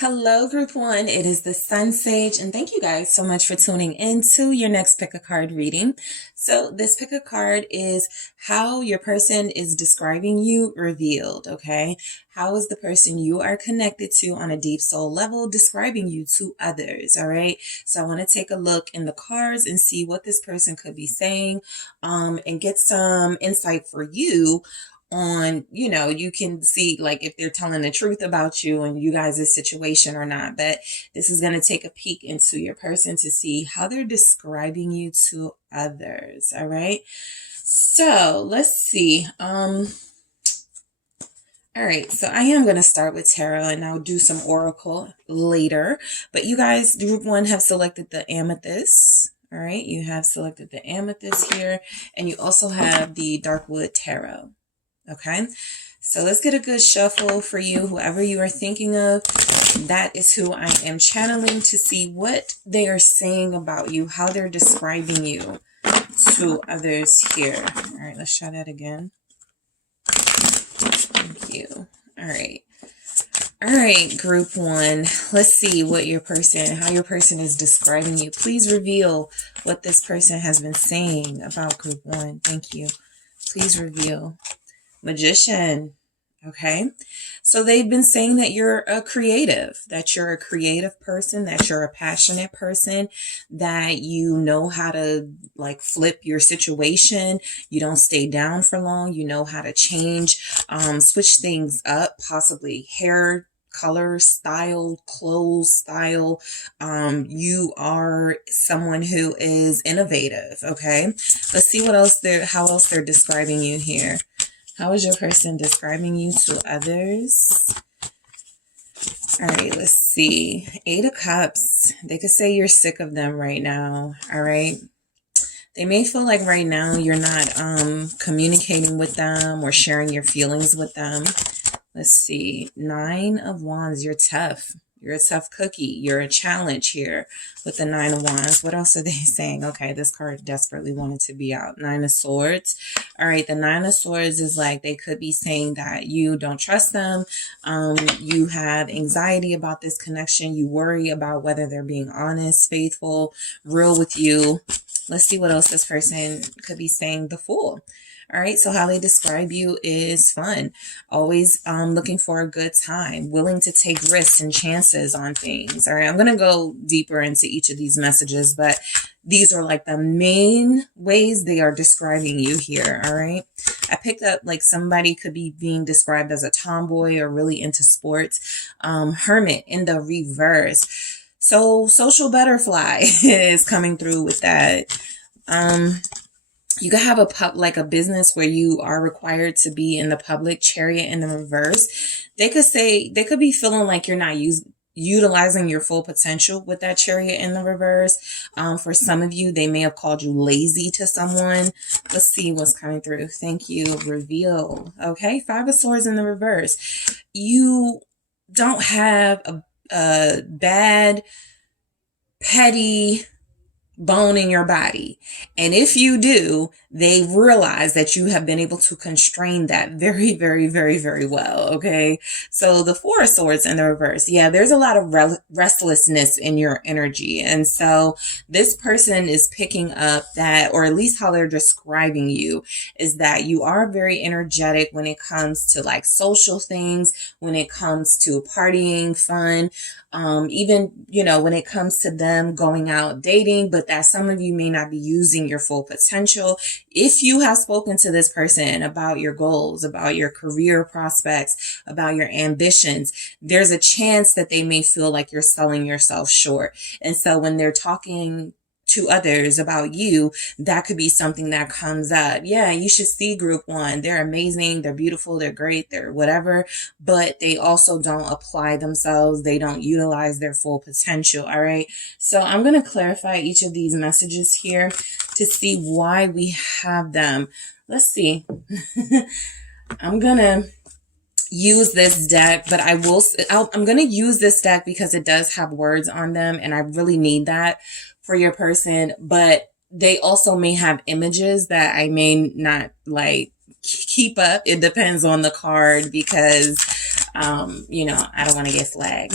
Hello, group one. It is the Sun Sage, and thank you guys so much for tuning in to your next pick a card reading. So, this pick a card is how your person is describing you revealed, okay? How is the person you are connected to on a deep soul level describing you to others, all right? So, I want to take a look in the cards and see what this person could be saying, and get some insight for you on, you can see like if they're telling the truth about you and you guys' situation or not. But this is going to take a peek into your person to see how they're describing you to others. All right. So let's see. All right, so I am going to start with tarot and I'll do some oracle later. But you guys, group one, have selected the amethyst. All right, you have selected the amethyst here, and you also have the Darkwood Tarot. Okay, so let's get a good shuffle for you. Whoever you are thinking of, that is who I am channeling to see what they are saying about you, how they're describing you to others here. All right, let's try that again. Thank you. All right. All right, group one. Let's see what your person, how your person is describing you. Please reveal what this person has been saying about group one. Thank you. Please reveal. Magician. Okay. So they've been saying that you're a creative person, that you're a passionate person, that you know how to like flip your situation. You don't stay down for long. You know how to change, switch things up, possibly hair color, style, clothes style. You are someone who is innovative. Okay. Let's see how else they're describing you here. How is your person describing you to others? All right, let's see. 8 of Cups. They could say you're sick of them right now. All right. They may feel like right now you're not communicating with them or sharing your feelings with them. Let's see. 9 of Wands. You're tough. You're a tough cookie. You're a challenge here with the 9 of Wands. What else are they saying? Okay, this card desperately wanted to be out. 9 of Swords. All right, the 9 of Swords is like they could be saying that you don't trust them. You have anxiety about this connection. You worry about whether they're being honest, faithful, real with you. Let's see what else this person could be saying. The Fool. All right, so how they describe you is fun, always looking for a good time, willing to take risks and chances on things. All right, I'm going to go deeper into each of these messages, but these are like the main ways they are describing you here. All right, I picked up like somebody could be being described as a tomboy or really into sports. Hermit in the reverse. So social butterfly is coming through with that. You could have a business where you are required to be in the public. Chariot in the reverse. They could be feeling like you're not utilizing your full potential with that Chariot in the reverse. For some of you, they may have called you lazy to someone. Let's see what's coming through. Thank you. Reveal. Okay. 5 of Swords in the reverse. You don't have a bad, petty bone in your body. And if you do, they realize that you have been able to constrain that very, very, very, very well. Okay. So the 4 of Swords in the reverse. Yeah, there's a lot of restlessness in your energy. And so this person is picking up that, or at least how they're describing you, is that you are very energetic when it comes to like social things, when it comes to partying, fun, even, when it comes to them going out dating, but that some of you may not be using your full potential. If you have spoken to this person about your goals, about your career prospects, about your ambitions, there's a chance that they may feel like you're selling yourself short. And so when they're talking to others about you, that could be something that comes up. Yeah, you should see group one. They're amazing. They're beautiful. They're great. They're whatever, but they also don't apply themselves. They don't utilize their full potential. All right. So I'm going to clarify each of these messages here to see why we have them. Let's see. I'm going to use this deck, but I'm going to use this deck because it does have words on them and I really need that for your person, but they also may have images that I may not like keep up. It depends on the card because You know, I don't want to get flagged.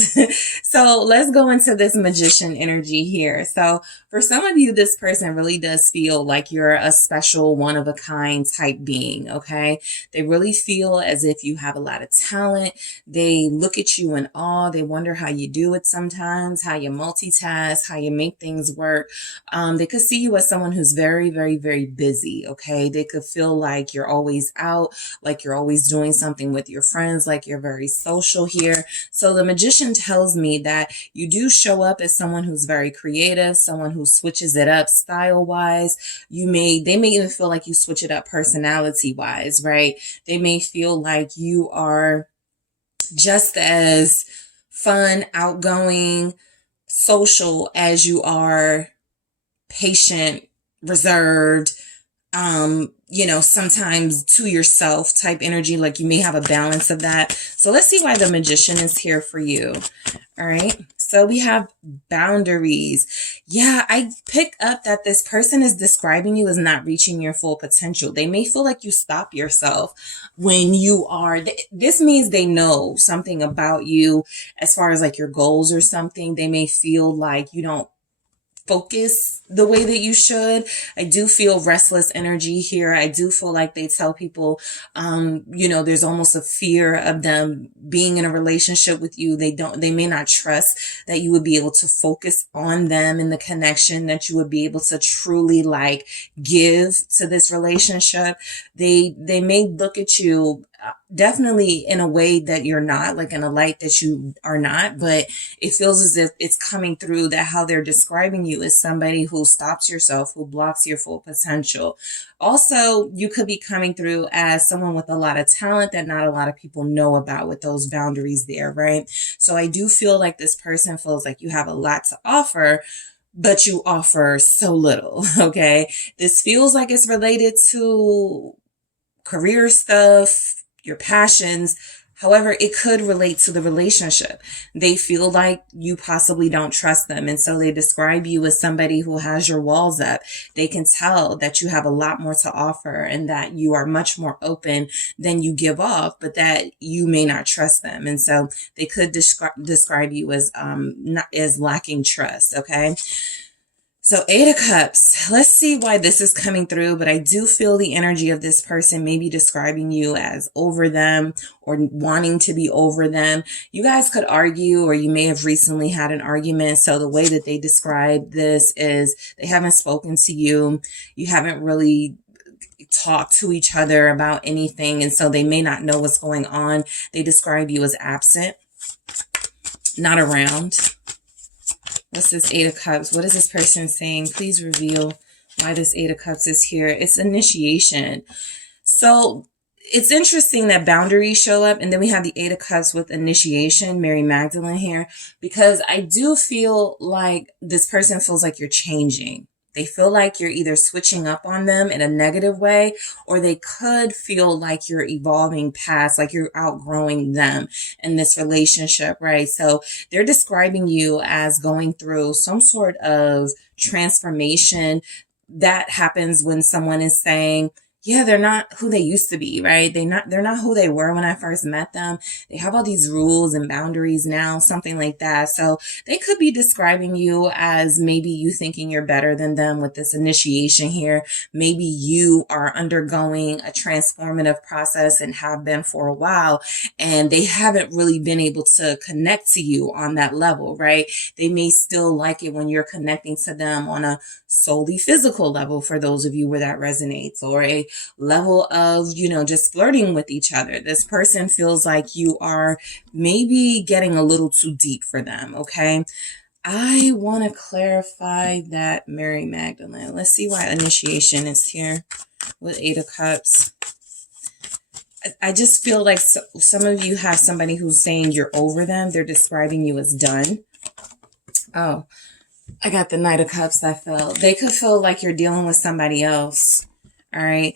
So let's go into this magician energy here. So for some of you, this person really does feel like you're a special, one of a kind type being. Okay. They really feel as if you have a lot of talent. They look at you in awe. They wonder how you do it sometimes, how you multitask, how you make things work. They could see you as someone who's very, very, very busy. Okay. They could feel like you're always out, like you're always doing something with your friends, like you're very social here. So the magician tells me that you do show up as someone who's very creative, someone who switches it up style wise. They may even feel like you switch it up personality wise, right? They may feel like you are just as fun, outgoing, social as you are patient, reserved, you know, sometimes to yourself type energy, like you may have a balance of that. So let's see why the magician is here for you. All right. So we have boundaries. Yeah, I pick up that this person is describing you as not reaching your full potential. They may feel like you stop yourself when you are, this means they know something about you as far as like your goals or something. They may feel like you don't focus the way that you should. I do feel restless energy here. I do feel like they tell people, you know, there's almost a fear of them being in a relationship with you. They may not trust that you would be able to focus on them and the connection, that you would be able to truly like give to this relationship. They may look at you definitely in a way that you're not, like in a light that you are not, but it feels as if it's coming through that how they're describing you is somebody who stops yourself, who blocks your full potential. Also, you could be coming through as someone with a lot of talent that not a lot of people know about, with those boundaries there, right? So I do feel like this person feels like you have a lot to offer, but you offer so little. Okay. This feels like it's related to career stuff, your passions. However, it could relate to the relationship. They feel like you possibly don't trust them. And so they describe you as somebody who has your walls up. They can tell that you have a lot more to offer and that you are much more open than you give off, but that you may not trust them. And so they could describe you as, not as lacking trust. Okay. So 8 of Cups, let's see why this is coming through, but I do feel the energy of this person maybe describing you as over them or wanting to be over them. You guys could argue, or you may have recently had an argument. So the way that they describe this is they haven't spoken to you. You haven't really talked to each other about anything. And so they may not know what's going on. They describe you as absent, not around. What's this 8 of Cups? What is this person saying? Please reveal why this 8 of Cups is here. It's initiation. So it's interesting that boundaries show up, and then we have the 8 of Cups with initiation, Mary Magdalene here, because I do feel like this person feels like you're changing. They feel like you're either switching up on them in a negative way, or they could feel like you're evolving past, like you're outgrowing them in this relationship, right? So they're describing you as going through some sort of transformation that happens when someone is saying, yeah, they're not who they used to be, right? They're not who they were when I first met them. They have all these rules and boundaries now, something like that. So they could be describing you as maybe you thinking you're better than them with this initiation here. Maybe you are undergoing a transformative process and have been for a while, and they haven't really been able to connect to you on that level, right? They may still like it when you're connecting to them on a solely physical level, for those of you where that resonates, or a level of, you know, just flirting with each other. This person feels like you are maybe getting a little too deep for them. Okay. I want to clarify that, Mary Magdalene. Let's see why initiation is here with 8 of Cups. I just feel like some of you have somebody who's saying you're over them. They're describing you as done. Oh, I got the Knight of Cups. They could feel like you're dealing with somebody else. All right.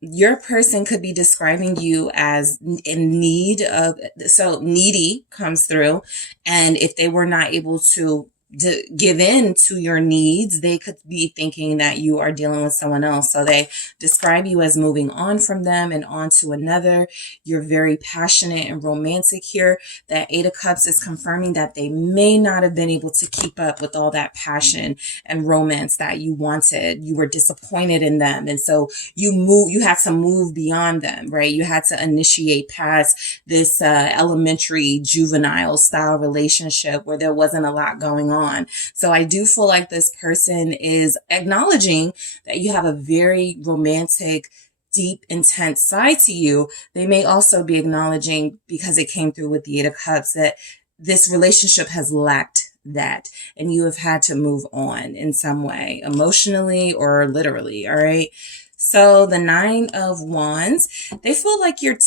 Your person could be describing you as in need of, so needy comes through. And if they were not able to, give in to your needs. They could be thinking that you are dealing with someone else. So they describe you as moving on from them and on to another. You're very passionate and romantic here. That Eight of Cups is confirming that they may not have been able to keep up with all that passion and romance that you wanted. You were disappointed in them. And so you had to move beyond them, right? You had to initiate past this elementary juvenile style relationship where there wasn't a lot going on. So I do feel like this person is acknowledging that you have a very romantic, deep, intense side to you. They may also be acknowledging, because it came through with the Eight of Cups, that this relationship has lacked that, and you have had to move on in some way, emotionally or literally. All right. So the Nine of Wands, they feel like you're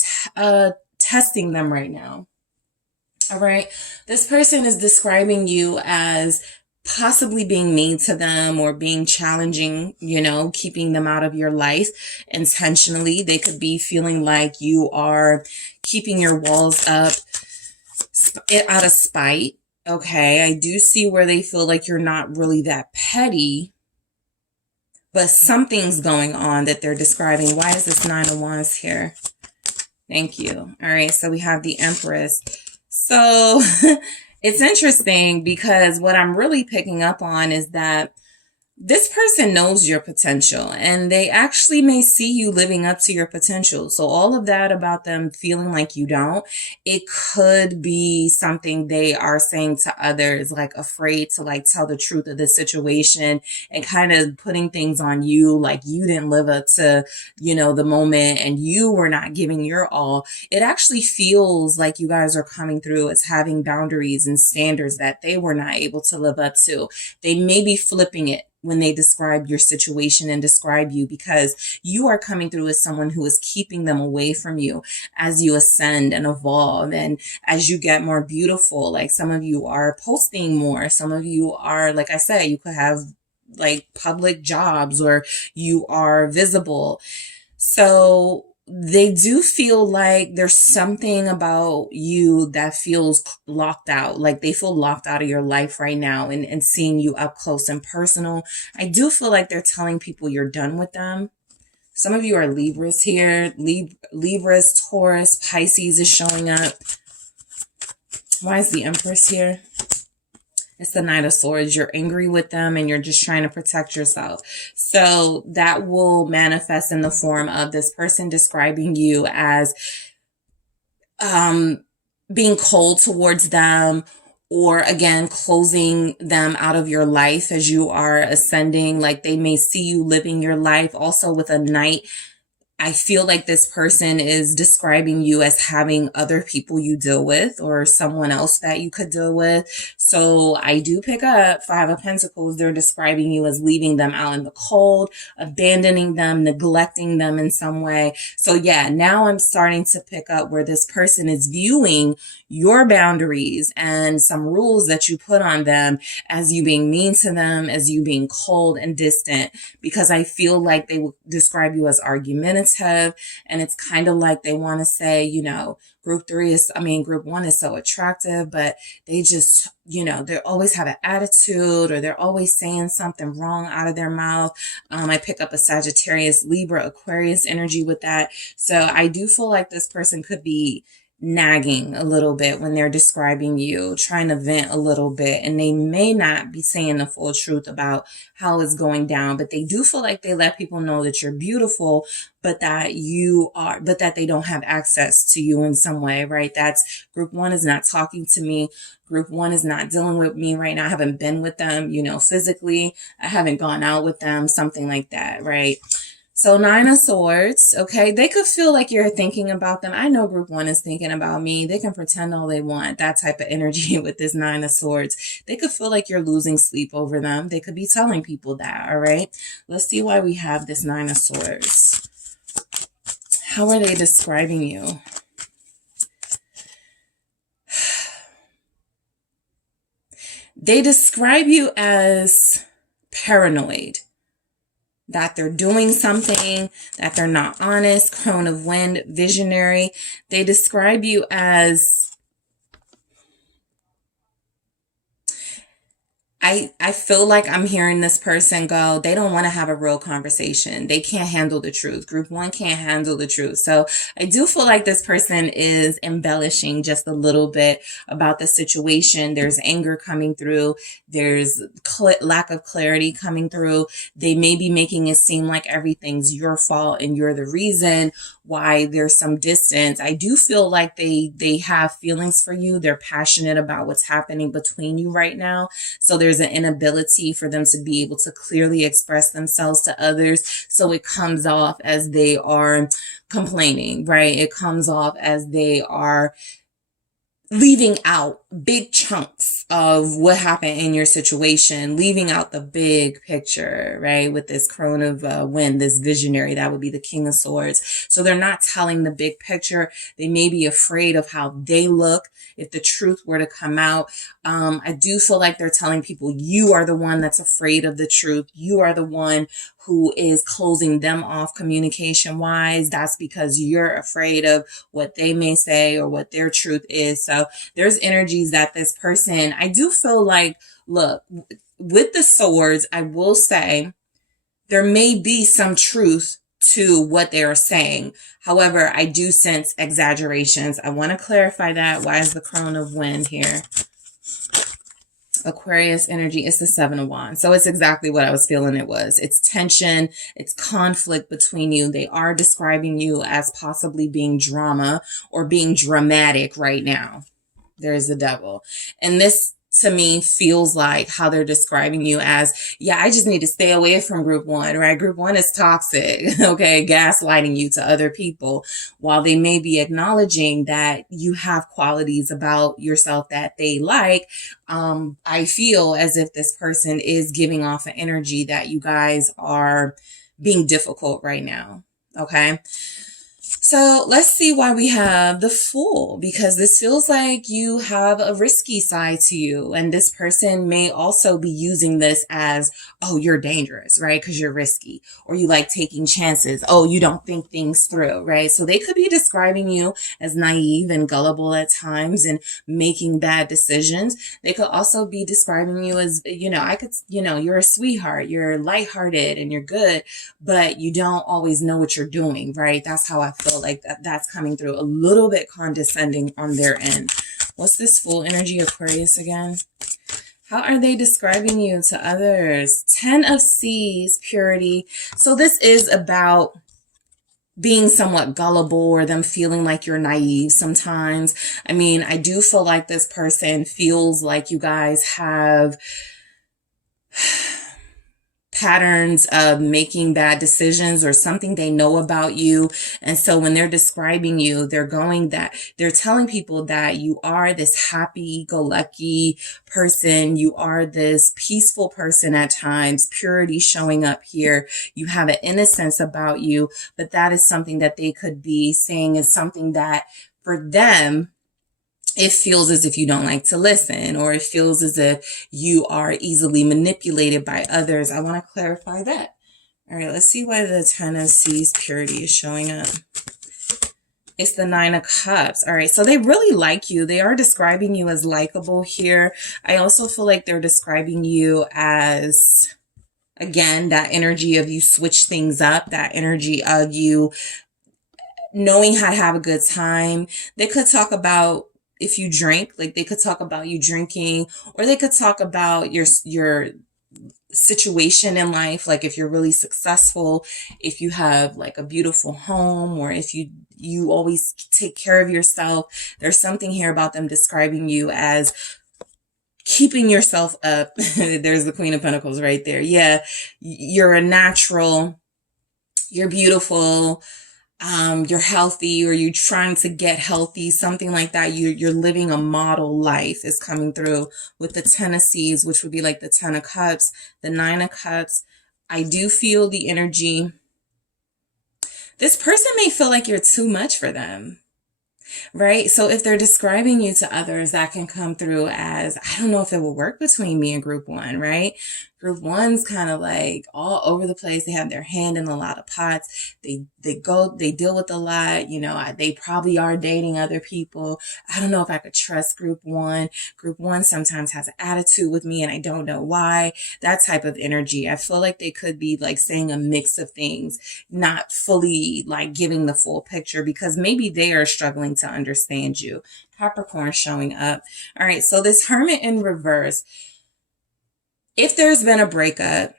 testing them right now. All right. This person is describing you as possibly being mean to them or being challenging, keeping them out of your life intentionally. They could be feeling like you are keeping your walls up out of spite. Okay. I do see where they feel like you're not really that petty, but something's going on that they're describing. Why is this Nine of Wands here? Thank you. All right. So we have the Empress. So it's interesting because what I'm really picking up on is that this person knows your potential and they actually may see you living up to your potential. So all of that about them feeling like you don't, it could be something they are saying to others, like afraid to like tell the truth of the situation and kind of putting things on you, like you didn't live up to, the moment and you were not giving your all. It actually feels like you guys are coming through as having boundaries and standards that they were not able to live up to. They may be flipping it when they describe your situation and describe you, because you are coming through as someone who is keeping them away from you as you ascend and evolve and as you get more beautiful. Like some of you are posting more. Some of you are, like I said, you could have like public jobs or you are visible. So they do feel like there's something about you that feels locked out. Like they feel locked out of your life right now and seeing you up close and personal. I do feel like they're telling people you're done with them. Some of you are Libras here. Libras, Taurus, Pisces is showing up. Why is the Empress here? It's the Knight of Swords. You're angry with them and you're just trying to protect yourself. So that will manifest in the form of this person describing you as being cold towards them, or again, closing them out of your life as you are ascending. Like they may see you living your life. Also with a Knight, I feel like this person is describing you as having other people you deal with or someone else that you could deal with. So I do pick up Five of Pentacles. They're describing you as leaving them out in the cold, abandoning them, neglecting them in some way. So yeah, now I'm starting to pick up where this person is viewing your boundaries and some rules that you put on them as you being mean to them, as you being cold and distant, because I feel like they will describe you as argumentative. And it's kind of like they want to say, group one is so attractive, but they just, they always have an attitude or they're always saying something wrong out of their mouth. I pick up a Sagittarius, Libra, Aquarius energy with that. So I do feel like this person could be nagging a little bit when they're describing you, trying to vent a little bit, and they may not be saying the full truth about how it's going down, but they do feel like they let people know that you're beautiful, but that they don't have access to you in some way, right? That's group one is not talking to me. Group one is not dealing with me right now. I haven't been with them, physically. I haven't gone out with them, something like that, right? So Nine of Swords, okay, they could feel like you're thinking about them. I know group one is thinking about me. They can pretend all they want, that type of energy with this Nine of Swords. They could feel like you're losing sleep over them. They could be telling people that, all right? Let's see why we have this Nine of Swords. How are they describing you? They describe you as paranoid. That they're doing something, that they're not honest, Crone of Wind, visionary. They describe you as I feel like I'm hearing this person go, they don't want to have a real conversation. They can't handle the truth. Group one can't handle the truth. So I do feel like this person is embellishing just a little bit about the situation. There's anger coming through. There's lack of clarity coming through. They may be making it seem like everything's your fault and you're the reason why there's some distance. I do feel like they have feelings for you. They're passionate about what's happening between you right now. So there's an inability for them to be able to clearly express themselves to others. So it comes off as they are complaining, right? It comes off as they are leaving out big chunks of what happened in your situation, leaving out the big picture, right? With this crone of wind, this visionary, that would be the King of Swords. So they're not telling the big picture. They may be afraid of how they look if the truth were to come out. I do feel like they're telling people, you are the one that's afraid of the truth. You are the one who is closing them off communication wise. That's because you're afraid of what they may say or what their truth is. So there's energies that this person, I do feel like, look, with the swords, I will say there may be some truth to what they are saying. However, I do sense exaggerations. I want to clarify that. Why is the crone of wind here? Aquarius energy, it's the Seven of Wands. So it's exactly what I was feeling it was. It's tension, it's conflict between you. They are describing you as possibly being drama or being dramatic right now. There's the devil. And this, to me, feels like how they're describing you as, yeah, I just need to stay away from group one, right? Group one is toxic, okay? Gaslighting you to other people, while they may be acknowledging that you have qualities about yourself that they like. I feel as if this person is giving off an energy that you guys are being difficult right now, okay? So let's see why we have the Fool, because this feels like you have a risky side to you. And this person may also be using this as, oh, you're dangerous, right? Because you're risky, or you like taking chances. Oh, you don't think things through, right? So they could be describing you as naive and gullible at times and making bad decisions. They could also be describing you as, you're a sweetheart, you're lighthearted and you're good, but you don't always know what you're doing, right? That's how I feel like that's coming through, a little bit condescending on their end. What's this Fool energy, Aquarius, again? How are they describing you to others? 10 of Seas, purity. So this is about being somewhat gullible, or them feeling like you're naive sometimes. I mean, I do feel like this person feels like you guys have patterns of making bad decisions or something they know about you. And so when they're describing you, they're telling people that you are this happy-go-lucky person. You are this peaceful person at times, purity showing up here. You have an innocence about you, but that is something that they could be saying is something that for them, it feels as if you don't like to listen, or it feels as if you are easily manipulated by others. I want to clarify that. All right, let's see why the 10 of Seas purity is showing up. It's the 9 of Cups. All right, so they really like you. They are describing you as likable here. I also feel like they're describing you as, again, that energy of you switch things up, that energy of you knowing how to have a good time. They could talk about if you drink, like they could talk about you drinking, or they could talk about your situation in life. Like if you're really successful, if you have like a beautiful home, or if you always take care of yourself. There's something here about them describing you as keeping yourself up. There's the Queen of Pentacles right there. Yeah. You're a natural, you're beautiful. You're healthy, or you're trying to get healthy, something like that. You're living a model life is coming through with the 10 of Seas, which would be like the 10 of Cups, the 9 of Cups. I do feel the energy. This person may feel like you're too much for them, right? So if they're describing you to others, that can come through as, I don't know if it will work between me and group one, right? Group one's kind of like all over the place. They have their hand in a lot of pots. They deal with a lot. You know, they probably are dating other people. I don't know if I could trust group one. Group one sometimes has an attitude with me and I don't know why. That type of energy. I feel like they could be like saying a mix of things, not fully like giving the full picture because maybe they are struggling to understand you. Capricorn showing up. All right. So this Hermit in reverse. If there's been a breakup,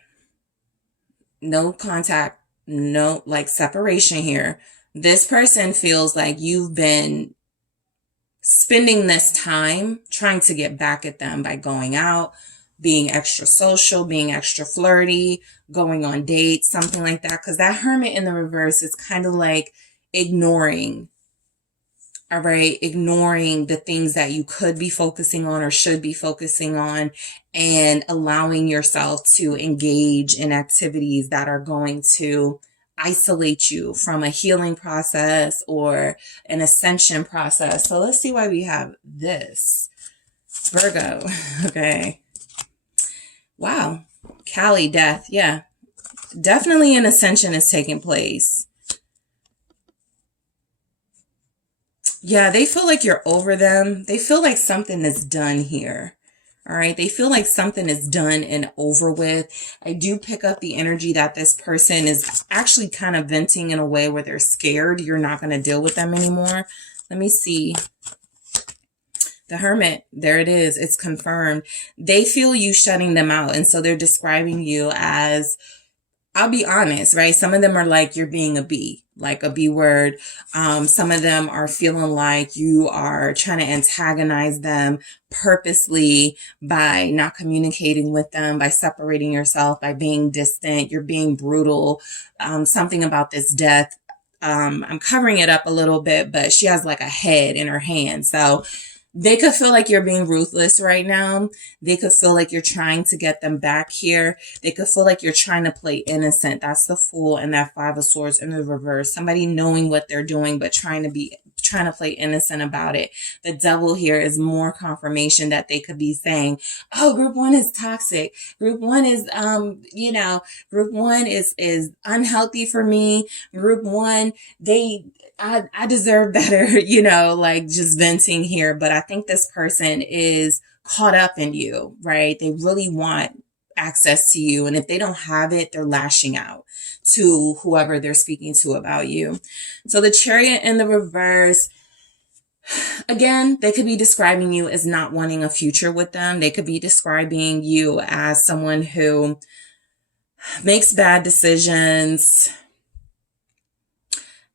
no contact, no like separation here, this person feels like you've been spending this time trying to get back at them by going out, being extra social, being extra flirty, going on dates, something like that. Because that Hermit in the reverse is kind of like ignoring. All right, ignoring the things that you could be focusing on or should be focusing on and allowing yourself to engage in activities that are going to isolate you from a healing process or an ascension process. So let's see why we have this. Virgo. Okay. Wow. Kali, death. Yeah. Definitely an ascension is taking place. Yeah, they feel like you're over them. They feel like something is done here. All right. They feel like something is done and over with. I do pick up the energy that this person is actually kind of venting in a way where they're scared you're not going to deal with them anymore. Let me see. The Hermit, there it is. It's confirmed. They feel you shutting them out. And so they're describing you as, I'll be honest, right? Some of them are like you're being a bee, like a B word. Some of them are feeling like you are trying to antagonize them purposely by not communicating with them, by separating yourself, by being distant. You're being brutal. Something about this death. I'm covering it up a little bit, but she has like a head in her hand. So they could feel like you're being ruthless right now. They could feel like you're trying to get them back here. They could feel like you're trying to play innocent. That's the Fool and that Five of Swords in the reverse. Somebody knowing what they're doing, but trying to play innocent about it. The Devil here is more confirmation that they could be saying, oh, group one is toxic. Group one is, group one is unhealthy for me. Group one, I deserve better, like just venting here. But I think this person is caught up in you, right? They really want access to you. And if they don't have it, they're lashing out to whoever they're speaking to about you. So the Chariot in the reverse, again, they could be describing you as not wanting a future with them. They could be describing you as someone who makes bad decisions,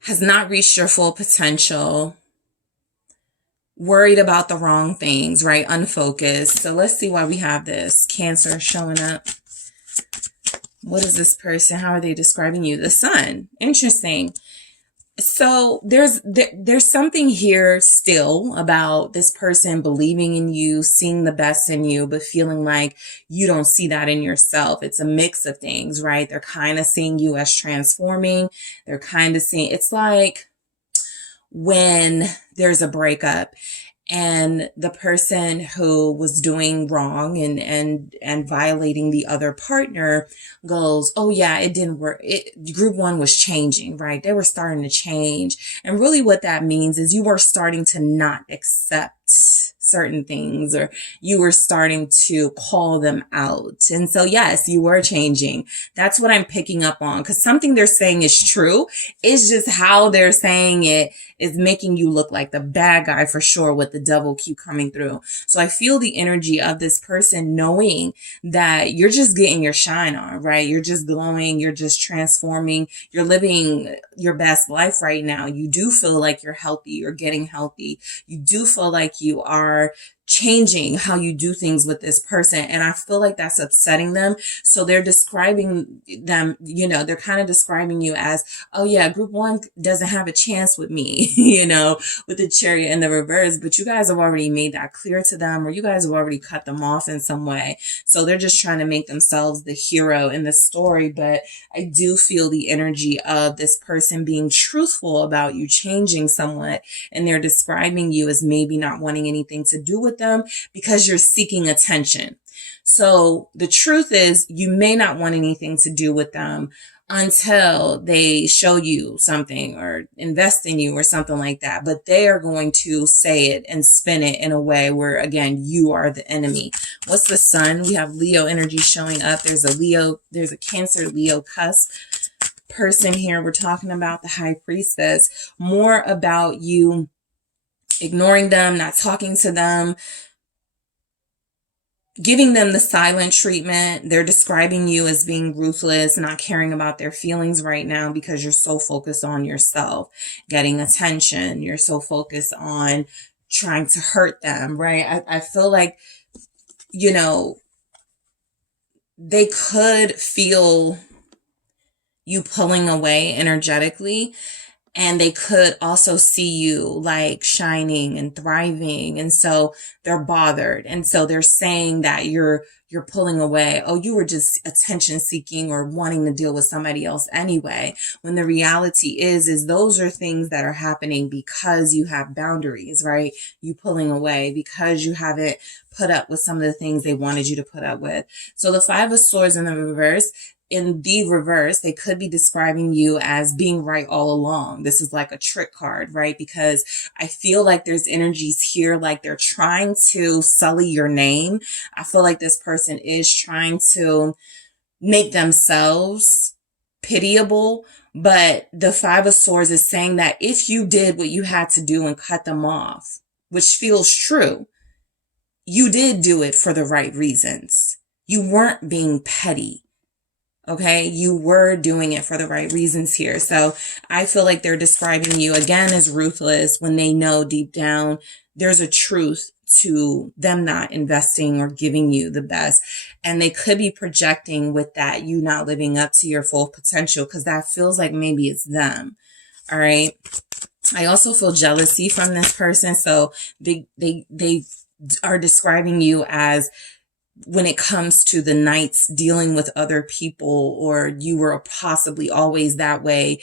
has not reached your full potential, worried about the wrong things, right? Unfocused. So let's see why we have this. Cancer showing up. What is this person? How are they describing you? The Sun. Interesting. So there's something here still about this person believing in you, seeing the best in you, but feeling like you don't see that in yourself. It's a mix of things, right? They're kind of seeing you as transforming. They're kind of seeing, it's like when there's a breakup and the person who was doing wrong and violating the other partner goes, oh yeah, it didn't work. Group one was changing, right? They were starting to change. And really what that means is you were starting to not accept certain things, or you were starting to call them out. And so, yes, you were changing. That's what I'm picking up on, because something they're saying is true. It's just how they're saying it is making you look like the bad guy for sure, with the Devil keep coming through. So I feel the energy of this person knowing that you're just getting your shine on, right? You're just glowing. You're just transforming. You're living your best life right now. You do feel like you're healthy. You're getting healthy. You do feel like you are changing how you do things with this person. And I feel like that's upsetting them. So they're describing them, they're kind of describing you as, oh yeah, group one doesn't have a chance with me, with the Chariot in the reverse, but you guys have already made that clear to them, or you guys have already cut them off in some way. So they're just trying to make themselves the hero in the story. But I do feel the energy of this person being truthful about you changing somewhat. And they're describing you as maybe not wanting anything to do with them because you're seeking attention. So the truth is, you may not want anything to do with them until they show you something or invest in you or something like that. But they are going to say it and spin it in a way where, again, you are the enemy. What's the sun? We have Leo energy showing up. There's a Cancer Leo cusp person here. We're talking about the High Priestess. More about you ignoring them, not talking to them, giving them the silent treatment. They're describing you as being ruthless, not caring about their feelings right now because you're so focused on yourself, getting attention. You're so focused on trying to hurt them, right? I feel like, they could feel you pulling away energetically. And they could also see you like shining and thriving. And so they're bothered. And so they're saying that you're pulling away. Oh, you were just attention seeking or wanting to deal with somebody else anyway. When the reality is those are things that are happening because you have boundaries, right? You pulling away because you haven't put up with some of the things they wanted you to put up with. So the Five of Swords in the reverse, they could be describing you as being right all along. This is like a trick card, right? Because I feel like there's energies here, like they're trying to sully your name. I feel like this person is trying to make themselves pitiable. But the Five of Swords is saying that if you did what you had to do and cut them off, which feels true, you did do it for the right reasons. You weren't being petty. Okay, you were doing it for the right reasons here. So I feel like they're describing you again as ruthless when they know deep down there's a truth to them not investing or giving you the best. And they could be projecting with that, you not living up to your full potential, because that feels like maybe it's them. All right. I also feel jealousy from this person. So they are describing you as, when it comes to the nights dealing with other people, or you were possibly always that way,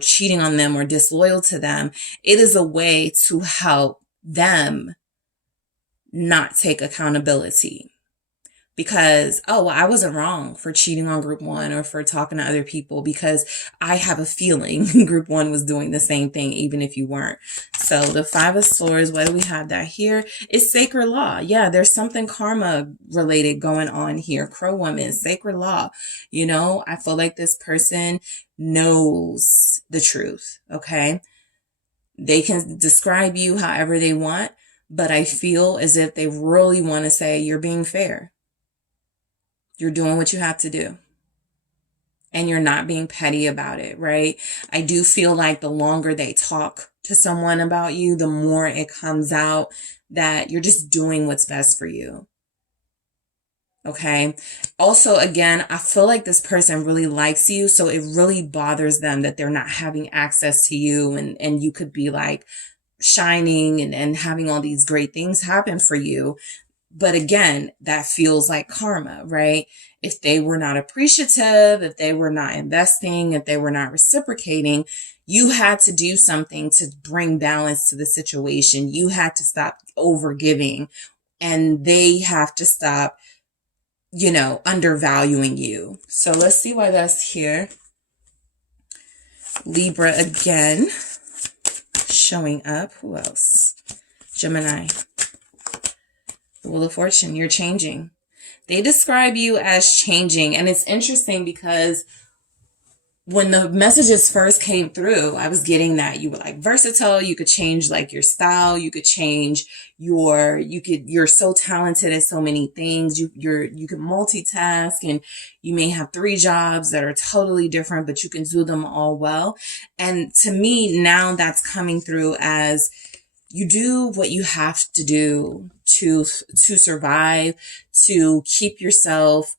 cheating on them or disloyal to them, it is a way to help them not take accountability. Because, I wasn't wrong for cheating on group one or for talking to other people, because I have a feeling group one was doing the same thing, even if you weren't. So the Five of Swords, why do we have that here? It's sacred law. Yeah, there's something karma related going on here. Crow woman, sacred law. I feel like this person knows the truth. Okay. They can describe you however they want, but I feel as if they really want to say you're being fair. You're doing what you have to do. And you're not being petty about it, right? I do feel like the longer they talk to someone about you, the more it comes out that you're just doing what's best for you. Okay. Also, again, I feel like this person really likes you. So it really bothers them that they're not having access to you, and you could be like shining and having all these great things happen for you. But again, that feels like karma, right? If they were not appreciative, if they were not investing, if they were not reciprocating, you had to do something to bring balance to the situation. You had to stop overgiving, and they have to stop, undervaluing you. So let's see why that's here. Libra again, showing up. Who else? Gemini. The Wheel of Fortune, you're changing. They describe you as changing. And it's interesting because when the messages first came through, I was getting that you were like versatile. You could change like your style. You could change you're so talented at so many things. You can multitask, and you may have 3 jobs that are totally different, but you can do them all well. And to me, now that's coming through as you do what you have to do to survive, to keep yourself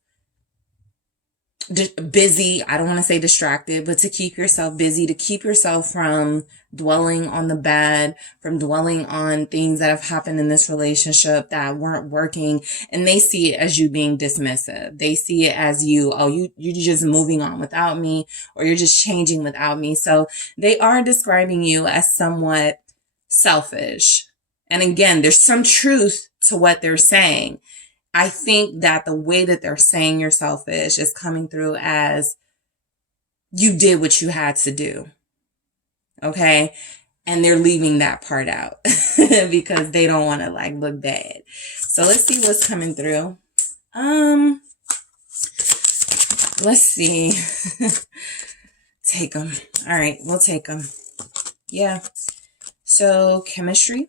busy. I don't want to say distracted, but to keep yourself busy, to keep yourself from dwelling on the bad, from dwelling on things that have happened in this relationship that weren't working. And they see it as you being dismissive. They see it as you're just moving on without me, or you're just changing without me. So they are describing you as somewhat selfish. And again, there's some truth to what they're saying. I think that the way that they're saying you're selfish is coming through as you did what you had to do. Okay. And they're leaving that part out because they don't want to like look bad. So let's see what's coming through. Let's see. Take them. All right. We'll take them. Yeah. So chemistry.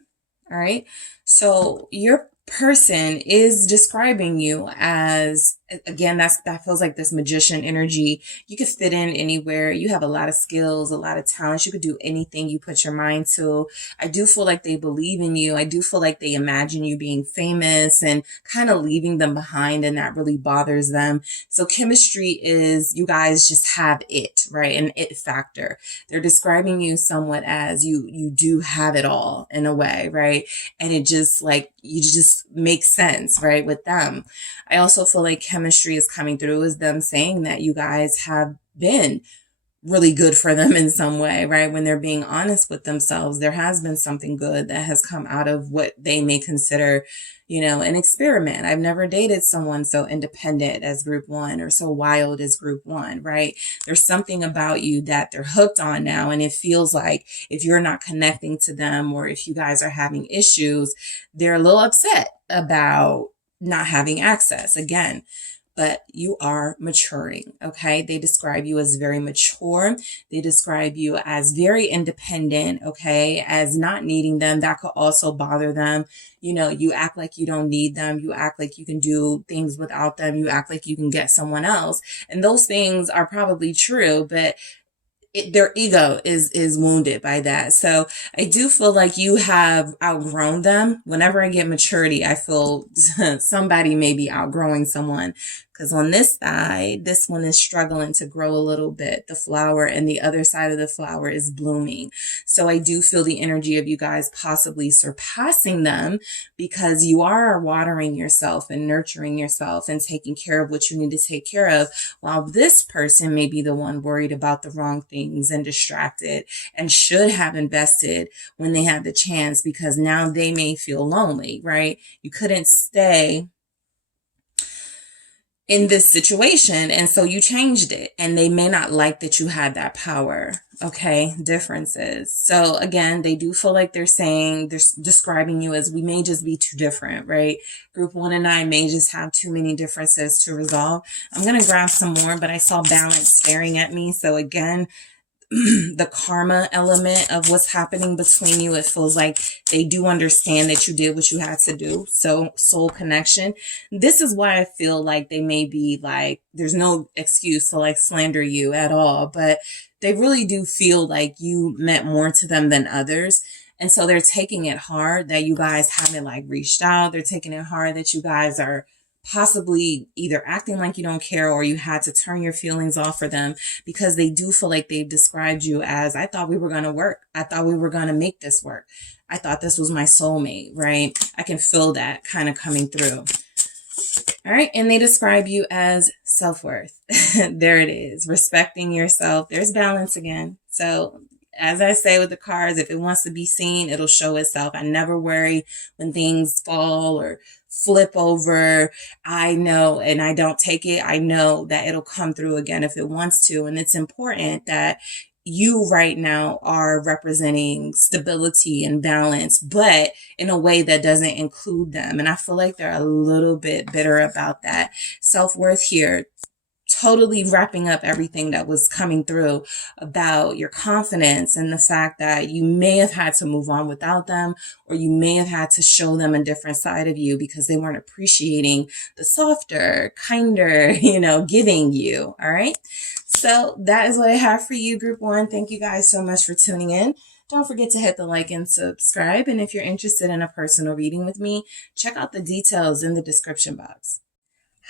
All right. So your person is describing you as, again, that feels like this magician energy. You could fit in anywhere. You have a lot of skills, a lot of talents. You could do anything you put your mind to. I do feel like they believe in you. I do feel like they imagine you being famous and kind of leaving them behind, and that really bothers them. So chemistry is, you guys just have it, right? An it factor. They're describing you somewhat as you do have it all in a way, right? And it just like, you just make sense, right, with them. I also feel like chemistry is coming through as them saying that you guys have been really good for them in some way, right? When they're being honest with themselves, there has been something good that has come out of what they may consider, an experiment. I've never dated someone so independent as group one, or so wild as group one, right? There's something about you that they're hooked on now. And it feels like if you're not connecting to them, or if you guys are having issues, they're a little upset about not having access again. But you are maturing, okay? They describe you as very mature. They describe you as very independent, okay? As not needing them. That could also bother them. You act like you don't need them. You act like you can do things without them. You act like you can get someone else. And those things are probably true, but their ego is wounded by that. So I do feel like you have outgrown them. Whenever I get maturity, I feel somebody may be outgrowing someone. Because on this side, this one is struggling to grow a little bit, the flower, and the other side of the flower is blooming. So I do feel the energy of you guys possibly surpassing them, because you are watering yourself and nurturing yourself and taking care of what you need to take care of, while this person may be the one worried about the wrong things and distracted and should have invested when they had the chance, because now they may feel lonely, right? You couldn't stay in this situation, and so you changed it, and they may not like that you had that power. Okay, differences. So again, they do feel like they're describing you as, we may just be too different, right? Group 1 and I may just have too many differences to resolve. I'm going to grab some more, but I saw balance staring at me. So again, the karma element of what's happening between you, it feels like they do understand that you did what you had to do. So soul connection. This is why I feel like they may be like, there's no excuse to like slander you at all, but they really do feel like you meant more to them than others. And so they're taking it hard that you guys haven't like reached out. They're taking it hard that you guys are possibly either acting like you don't care, or you had to turn your feelings off for them, because they do feel like they've described you as, I thought we were going to work. I thought we were going to make this work. I thought this was my soulmate, right? I can feel that kind of coming through. All right. And they describe you as self-worth. There it is. Respecting yourself. There's balance again. So as I say with the cards, if it wants to be seen, it'll show itself. I never worry when things fall or flip over. I know, and I don't take it. I know that it'll come through again if it wants to. And it's important that you right now are representing stability and balance, but in a way that doesn't include them. And I feel like they're a little bit bitter about that. Self-worth here, totally wrapping up everything that was coming through about your confidence and the fact that you may have had to move on without them, or you may have had to show them a different side of you because they weren't appreciating the softer, kinder, giving you. All right. So that is what I have for you, Group 1. Thank you guys so much for tuning in. Don't forget to hit the like and subscribe. And if you're interested in a personal reading with me, check out the details in the description box.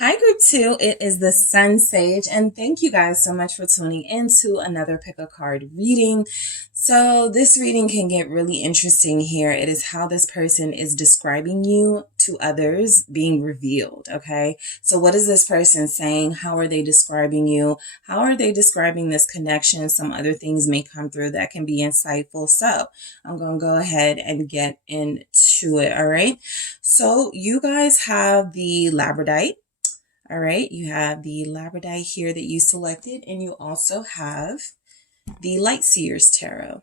Hi, Group 2. It is the SunSage, and thank you guys so much for tuning in to another Pick a Card reading. So this reading can get really interesting here. It is how this person is describing you to others being revealed, okay? So what is this person saying? How are they describing you? How are they describing this connection? Some other things may come through that can be insightful. So I'm going to go ahead and get into it, all right? So you guys have the Labradorite. All right, you have the Labradorite here that you selected, and you also have the Lightseer's Tarot.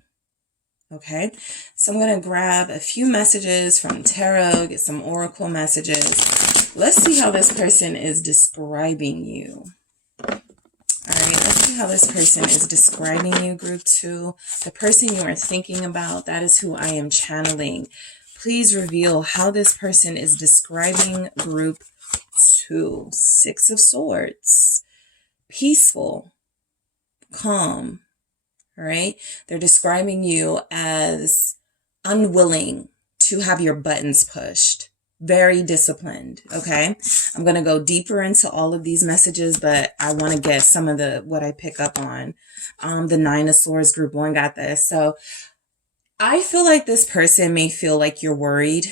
Okay, so I'm going to grab a few messages from Tarot, get some Oracle messages. Let's see how this person is describing you. All right, let's see how this person is describing you, Group 2. The person you are thinking about, that is who I am channeling. Please reveal how this person is describing Group 2. Six of Swords. Peaceful. Calm. All right. They're describing you as unwilling to have your buttons pushed. Very disciplined. Okay. I'm going to go deeper into all of these messages, but I want to get some of what I pick up on. The Nine of Swords, Group 1 got this. So I feel like this person may feel like you're worried.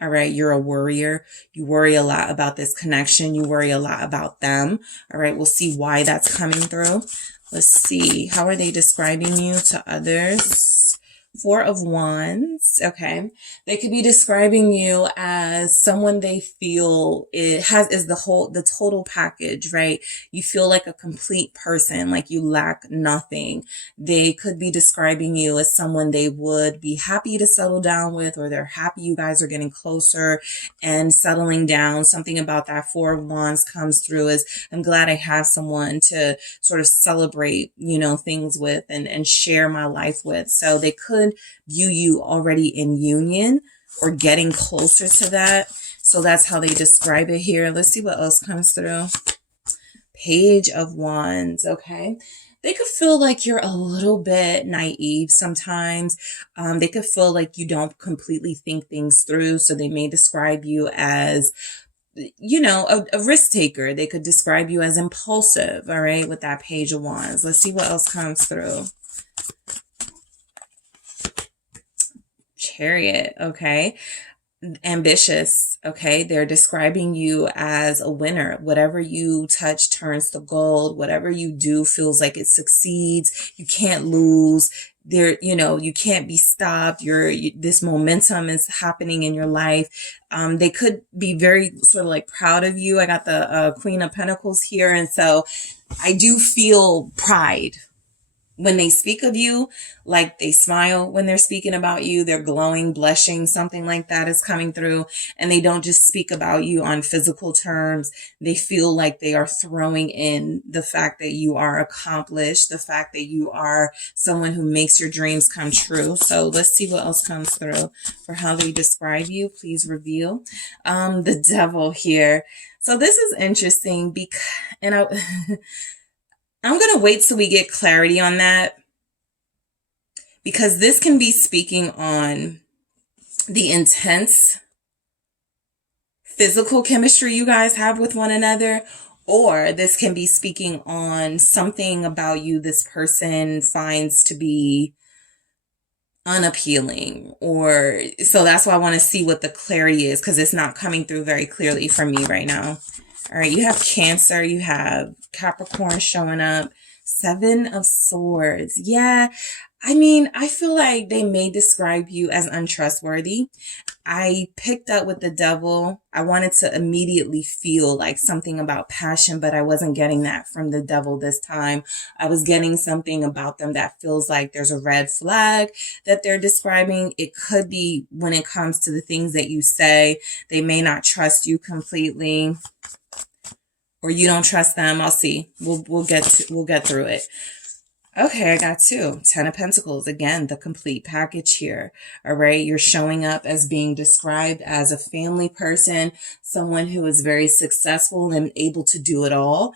All right. You're a worrier. You worry a lot about this connection. You worry a lot about them. All right. We'll see why that's coming through. Let's see. How are they describing you to others? Four of Wands. Okay. They could be describing you as someone they feel is the total package, right? You feel like a complete person, like you lack nothing. They could be describing you as someone they would be happy to settle down with, or they're happy you guys are getting closer and settling down. Something about that Four of Wands comes through as, I'm glad I have someone to sort of celebrate, things with and share my life with. So they could view you already in union or getting closer to that. So that's how they describe it here. Let's see what else comes through. Page of Wands. Okay. They could feel like you're a little bit naive sometimes. They could feel like you don't completely think things through. So they may describe you as, a risk taker. They could describe you as impulsive. All right. With that Page of Wands. Let's see what else comes through. Chariot. Okay. Ambitious. Okay. They're describing you as a winner. Whatever you touch turns to gold. Whatever you do feels like it succeeds. You can't lose. You can't be stopped. This momentum is happening in your life. They could be very sort of like proud of you. I got the Queen of Pentacles here. And so I do feel pride when they speak of you, like they smile when they're speaking about you, they're glowing, blushing, something like that is coming through. And they don't just speak about you on physical terms. They feel like they are throwing in the fact that you are accomplished, the fact that you are someone who makes your dreams come true. So let's see what else comes through for how they describe you. Please reveal. The Devil here. So this is interesting I'm going to wait till we get clarity on that, because this can be speaking on the intense physical chemistry you guys have with one another, or this can be speaking on something about you this person finds to be unappealing. So that's why I want to see what the clarity is, because it's not coming through very clearly for me right now. All right, you have Cancer, you have Capricorn showing up, Seven of Swords. Yeah, I feel like they may describe you as untrustworthy. I picked up with the Devil. I wanted to immediately feel like something about passion, but I wasn't getting that from the Devil this time. I was getting something about them that feels like there's a red flag that they're describing. It could be when it comes to the things that you say, they may not trust you completely, or you don't trust them. I'll see. We'll get through it. Okay, I got 2. Ten of Pentacles. Again, the complete package here. All right. You're showing up as being described as a family person, someone who is very successful and able to do it all.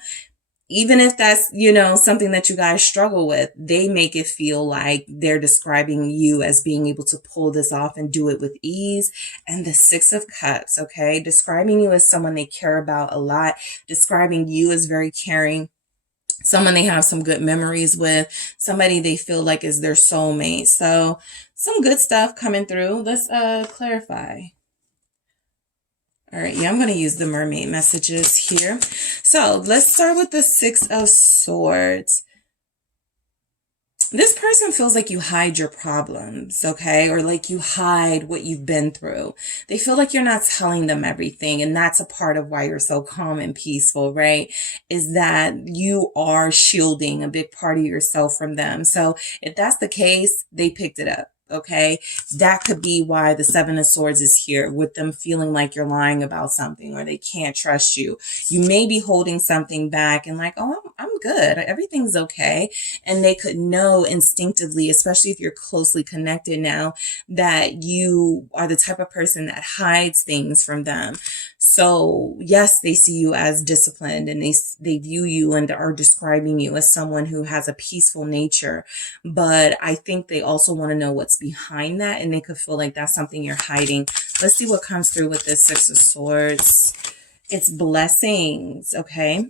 even if that's, you know, something that you guys struggle with, they make it feel like they're describing you as being able to pull this off and do it with ease. And the Six of Cups, okay? Describing you as someone they care about a lot, describing you as very caring, someone they have some good memories with, somebody they feel like is their soulmate. So some good stuff coming through. Let's clarify. All right, yeah, I'm going to use the mermaid messages here. So let's start with the Six of Swords. This person feels like you hide your problems, okay? Or like you hide what you've been through. They feel like you're not telling them everything. And that's a part of why you're so calm and peaceful, right? Is that you are shielding a big part of yourself from them. So if that's the case, they picked it up. Okay, that could be why the Seven of Swords is here, with them feeling like you're lying about something or they can't trust you. You may be holding something back and like, oh, I'm good. Everything's okay. And they could know instinctively, especially if you're closely connected now, that you are the type of person that hides things from them. So yes, they see you as disciplined and they view you and are describing you as someone who has a peaceful nature. But I think they also want to know what's behind that, and they could feel like that's something you're hiding. Let's see what comes through with this Six of Swords. It's blessings, okay?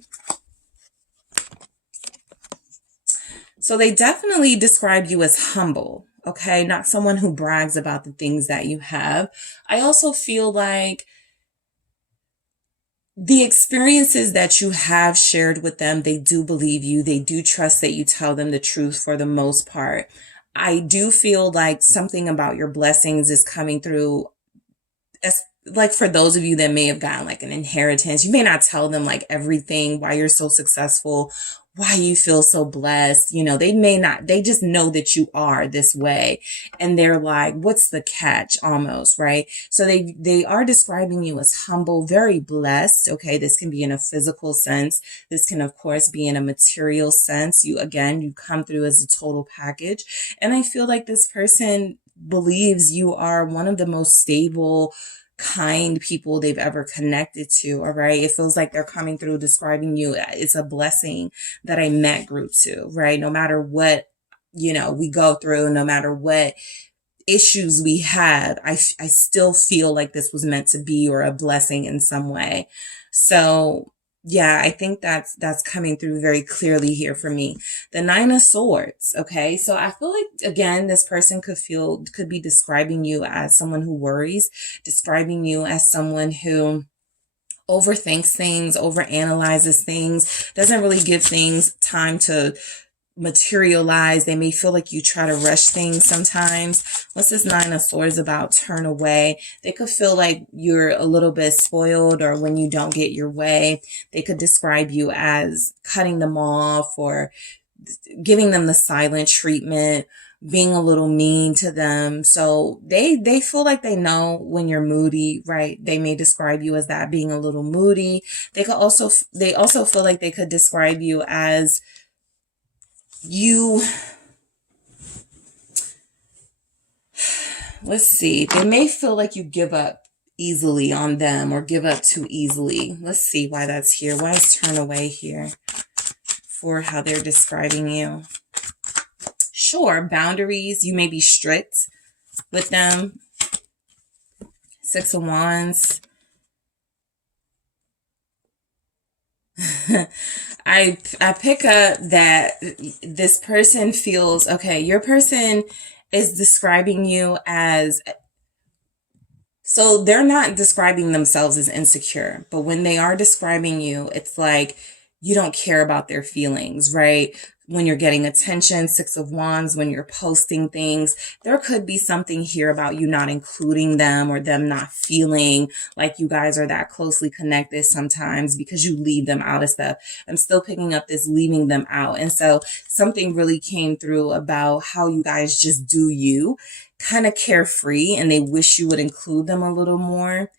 So they definitely describe you as humble, okay? Not someone who brags about the things that you have. I also feel like the experiences that you have shared with them, they do believe you. They do trust that you tell them the truth for the most part. I do feel like something about your blessings is coming through, as like for those of you that may have gotten like an inheritance. You may not tell them like everything, why you're so successful, why you feel so blessed. You know, they may not, they just know that you are this way. And they're like, what's the catch almost, right? So they are describing you as humble, very blessed. Okay. This can be in a physical sense. This can, of course, be in a material sense. You come through as a total package. And I feel like this person believes you are one of the most stable, kind people they've ever connected to. All right. It feels like they're coming through describing you. It's a blessing that I met group to, right? No matter what, you know, we go through, no matter what issues we have, I still feel like this was meant to be, or a blessing in some way. So yeah, I think that's coming through very clearly here for me. The Nine of Swords. Okay. So I feel like, again, this person could be describing you as someone who worries, describing you as someone who overthinks things, overanalyzes things, doesn't really give things time to materialize. They may feel like you try to rush things sometimes. What's this Nine of Swords about? Turn away. They could feel like you're a little bit spoiled, or when you don't get your way, they could describe you as cutting them off or giving them the silent treatment, being a little mean to them. So they feel like they know when you're moody, right? They may describe you as that, being a little moody. They also feel like they could describe you as let's see, they may feel like you give up easily on them, or give up too easily. Let's see why that's here. Why is turn away here for how they're describing you? Sure, boundaries. You may be strict with them. Six of Wands. I pick up that this person feels, okay, your person is describing you as, so they're not describing themselves as insecure, but when they are describing you, it's like you don't care about their feelings, right? When you're getting attention, Six of Wands, when you're posting things, there could be something here about you not including them, or them not feeling like you guys are that closely connected sometimes because you leave them out of stuff. I'm still picking up this leaving them out. And so something really came through about how you guys just do you, kind of carefree, and they wish you would include them a little more.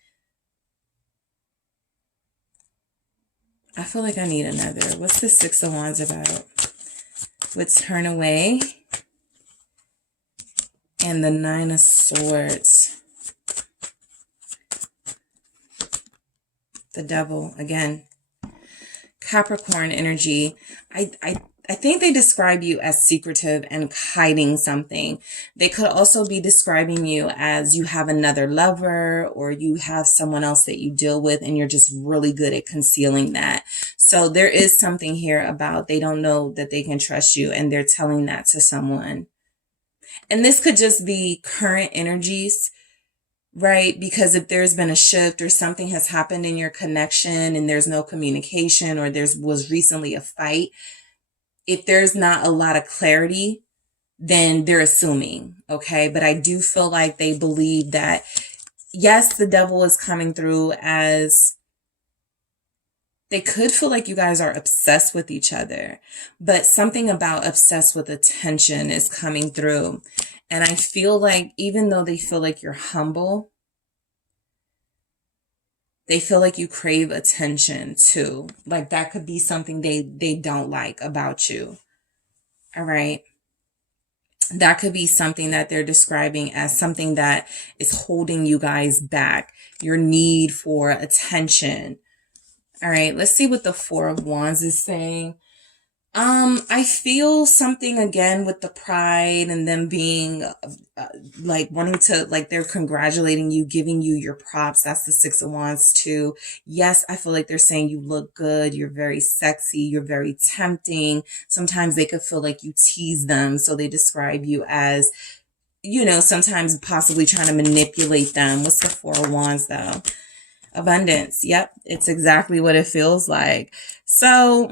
I feel like I need another. What's the Six of Wands about? Let's turn away. And the Nine of Swords. The Devil again. Capricorn energy, I think they describe you as secretive and hiding something. They could also be describing you as you have another lover, or you have someone else that you deal with and you're just really good at concealing that. So there is something here about they don't know that they can trust you and they're telling that to someone. And this could just be current energies, right? Because if there's been a shift or something has happened in your connection and there's no communication, or was recently a fight, if there's not a lot of clarity, then they're assuming, okay? But I do feel like they believe that, yes, the devil is coming through as they could feel like you guys are obsessed with each other, but something about obsessed with attention is coming through. And I feel like even though they feel like you're humble, they feel like you crave attention too. Like that could be something they don't like about you. All right. That could be something that they're describing as something that is holding you guys back. Your need for attention. All right. Let's see what the Four of Wands is saying. I feel something again with the pride and them being like wanting to, like they're congratulating you, giving you your props. That's the Six of Wands too. Yes, I feel like they're saying you look good. You're very sexy. You're very tempting. Sometimes they could feel like you tease them. So they describe you as, you know, sometimes possibly trying to manipulate them. What's the Four of Wands though? Abundance. Yep. It's exactly what it feels like. So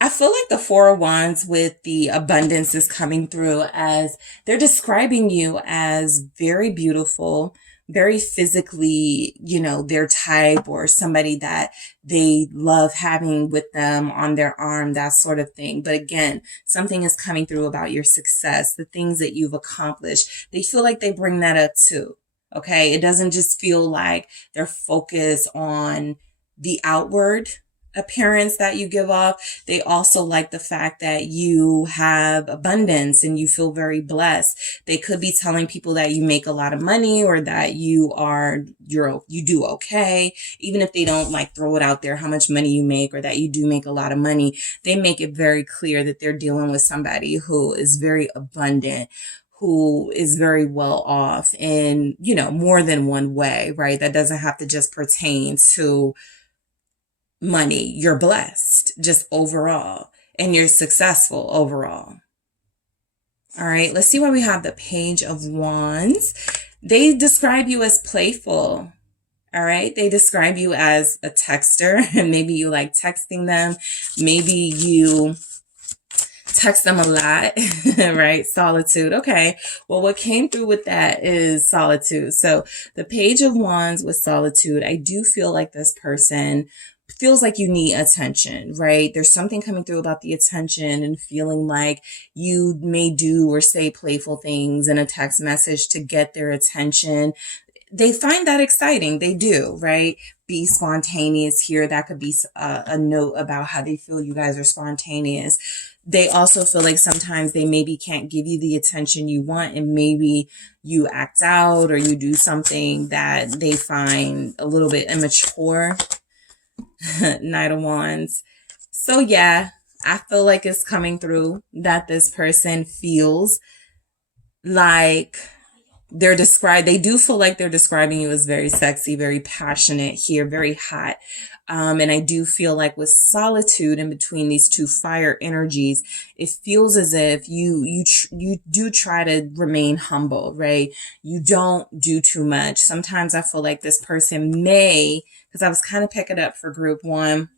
I feel like the Four of Wands with the abundance is coming through as they're describing you as very beautiful, very physically, you know, their type, or somebody that they love having with them on their arm, that sort of thing. But again, something is coming through about your success, the things that you've accomplished. They feel like they bring that up too. Okay. It doesn't just feel like they're focused on the outward appearance that you give off. They also like the fact that you have abundance and you feel very blessed. They could be telling people that you make a lot of money, or that you do okay. Even if they don't like throw it out there how much money you make, or that you do make a lot of money, they make it very clear that they're dealing with somebody who is very abundant, who is very well off in, you know, more than one way, right? That doesn't have to just pertain to money. You're blessed just overall, and you're successful overall. All right, let's see why we have the Page of Wands. They describe you as playful. All right, they describe you as a texter, and maybe you like texting them. Maybe you text them a lot, right? Solitude. Okay. Well, what came through with that is solitude. So the Page of Wands with solitude, I do feel like this person feels like you need attention, right? There's something coming through about the attention and feeling like you may do or say playful things in a text message to get their attention. They find that exciting. They do, right? Be spontaneous here. That could be a note about how they feel you guys are spontaneous. They also feel like sometimes they maybe can't give you the attention you want, and maybe you act out or you do something that they find a little bit immature. Knight of Wands. So yeah, I feel like it's coming through that this person feels like they do feel like they're describing you as very sexy, very passionate here, very hot. And I do feel like with solitude in between these two fire energies, it feels as if you do try to remain humble, right? You don't do too much. Sometimes I feel like this person may, because I was kind of picking up for group one,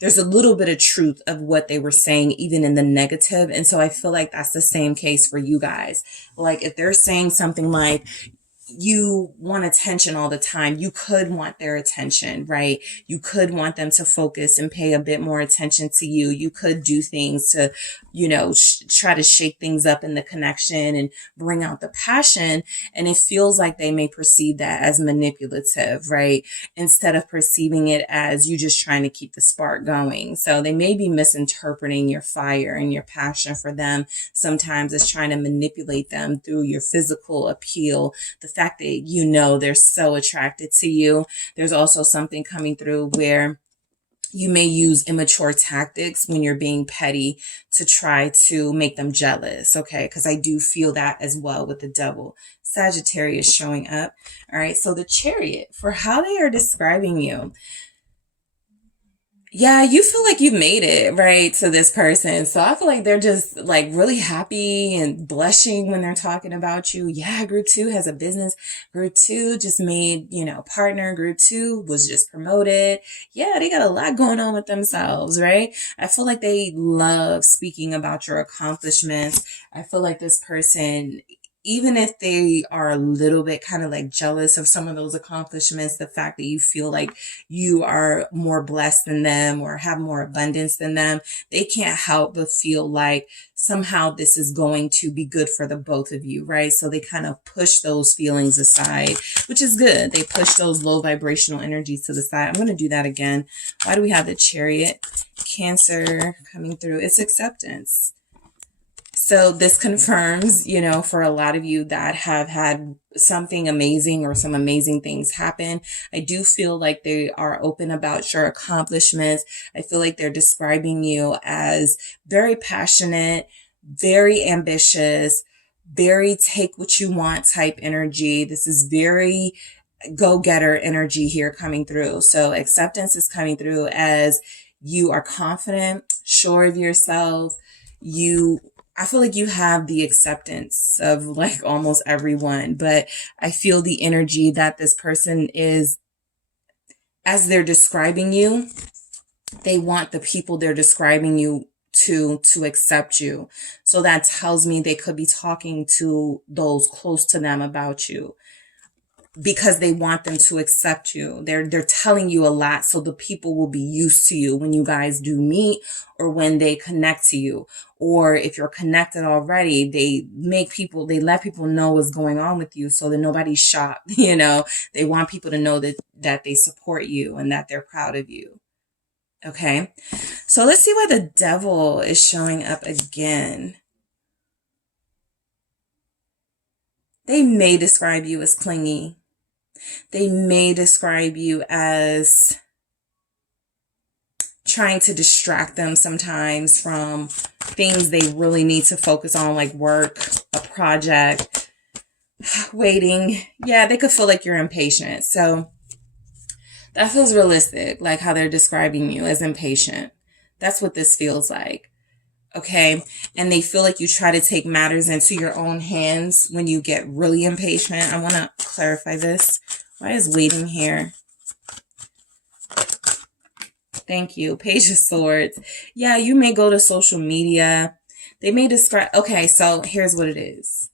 there's a little bit of truth of what they were saying, even in the negative. And so I feel like that's the same case for you guys. Like if they're saying something like, you want attention all the time, you could want their attention, right? You could want them to focus and pay a bit more attention to you. You could do things to, you know, try to shake things up in the connection and bring out the passion. And it feels like they may perceive that as manipulative, right? Instead of perceiving it as you just trying to keep the spark going. So they may be misinterpreting your fire and your passion for them. Sometimes it's trying to manipulate them through your physical appeal, the fact that, you know, they're so attracted to you. There's also something coming through where You may use immature tactics when you're being petty to try to make them jealous, okay? Because I do feel that as well with the devil. Sagittarius showing up. All right, so the Chariot, for how they are describing you. Yeah, you feel like you've made it, right, to this person. So I feel like they're just like really happy and blushing when they're talking about you. Yeah, group 2 has a business. Group 2 just made, partner. Group 2 was just promoted. Yeah, they got a lot going on with themselves, right? I feel like they love speaking about your accomplishments. I feel like this person, even if they are a little bit kind of like jealous of some of those accomplishments, the fact that you feel like you are more blessed than them or have more abundance than them, they can't help but feel like somehow this is going to be good for the both of you, right? So they kind of push those feelings aside, which is good. They push those low vibrational energies to the side. I'm going to do that again. Why do we have the Chariot? Cancer coming through. It's acceptance. So this confirms, for a lot of you that have had something amazing or some amazing things happen, I do feel like they are open about your accomplishments. I feel like they're describing you as very passionate, very ambitious, very take what you want type energy. This is very go-getter energy here coming through. So acceptance is coming through as you are confident, sure of yourself. I feel like you have the acceptance of like almost everyone, but I feel the energy that this person is, as they're describing you, they want the people they're describing you to accept you. So that tells me they could be talking to those close to them about you, because they want them to accept you. They're telling you a lot, so the people will be used to you when you guys do meet or when they connect to you. Or if you're connected already, they let people know what's going on with you so that nobody's shocked. They want people to know that they support you and that they're proud of you. Okay. So let's see why the devil is showing up again. They may describe you as clingy. They may describe you as trying to distract them sometimes from things they really need to focus on, like work, a project, waiting. Yeah, they could feel like you're impatient. So that feels realistic, like how they're describing you as impatient. That's what this feels like. Okay. And they feel like you try to take matters into your own hands when you get really impatient. I want to clarify this. Why is waiting here? Thank you. Page of Swords. Yeah, you may go to social media. They may describe. Okay, so here's what it is.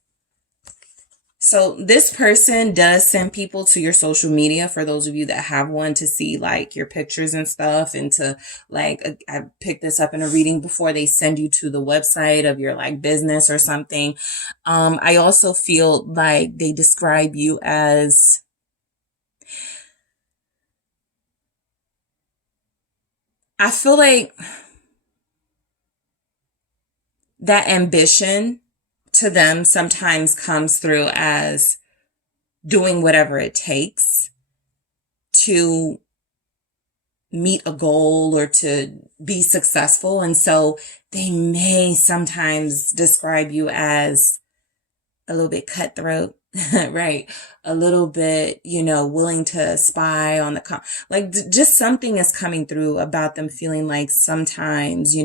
So this person does send people to your social media, for those of you that have one, to see like your pictures and stuff, and to like, I picked this up in a reading before, they send you to the website of your like business or something. I also feel like they describe you as, I feel like that ambition to them sometimes comes through as doing whatever it takes to meet a goal or to be successful. And so they may sometimes describe you as a little bit cutthroat, right? A little bit, willing to spy on just something is coming through about them feeling like sometimes,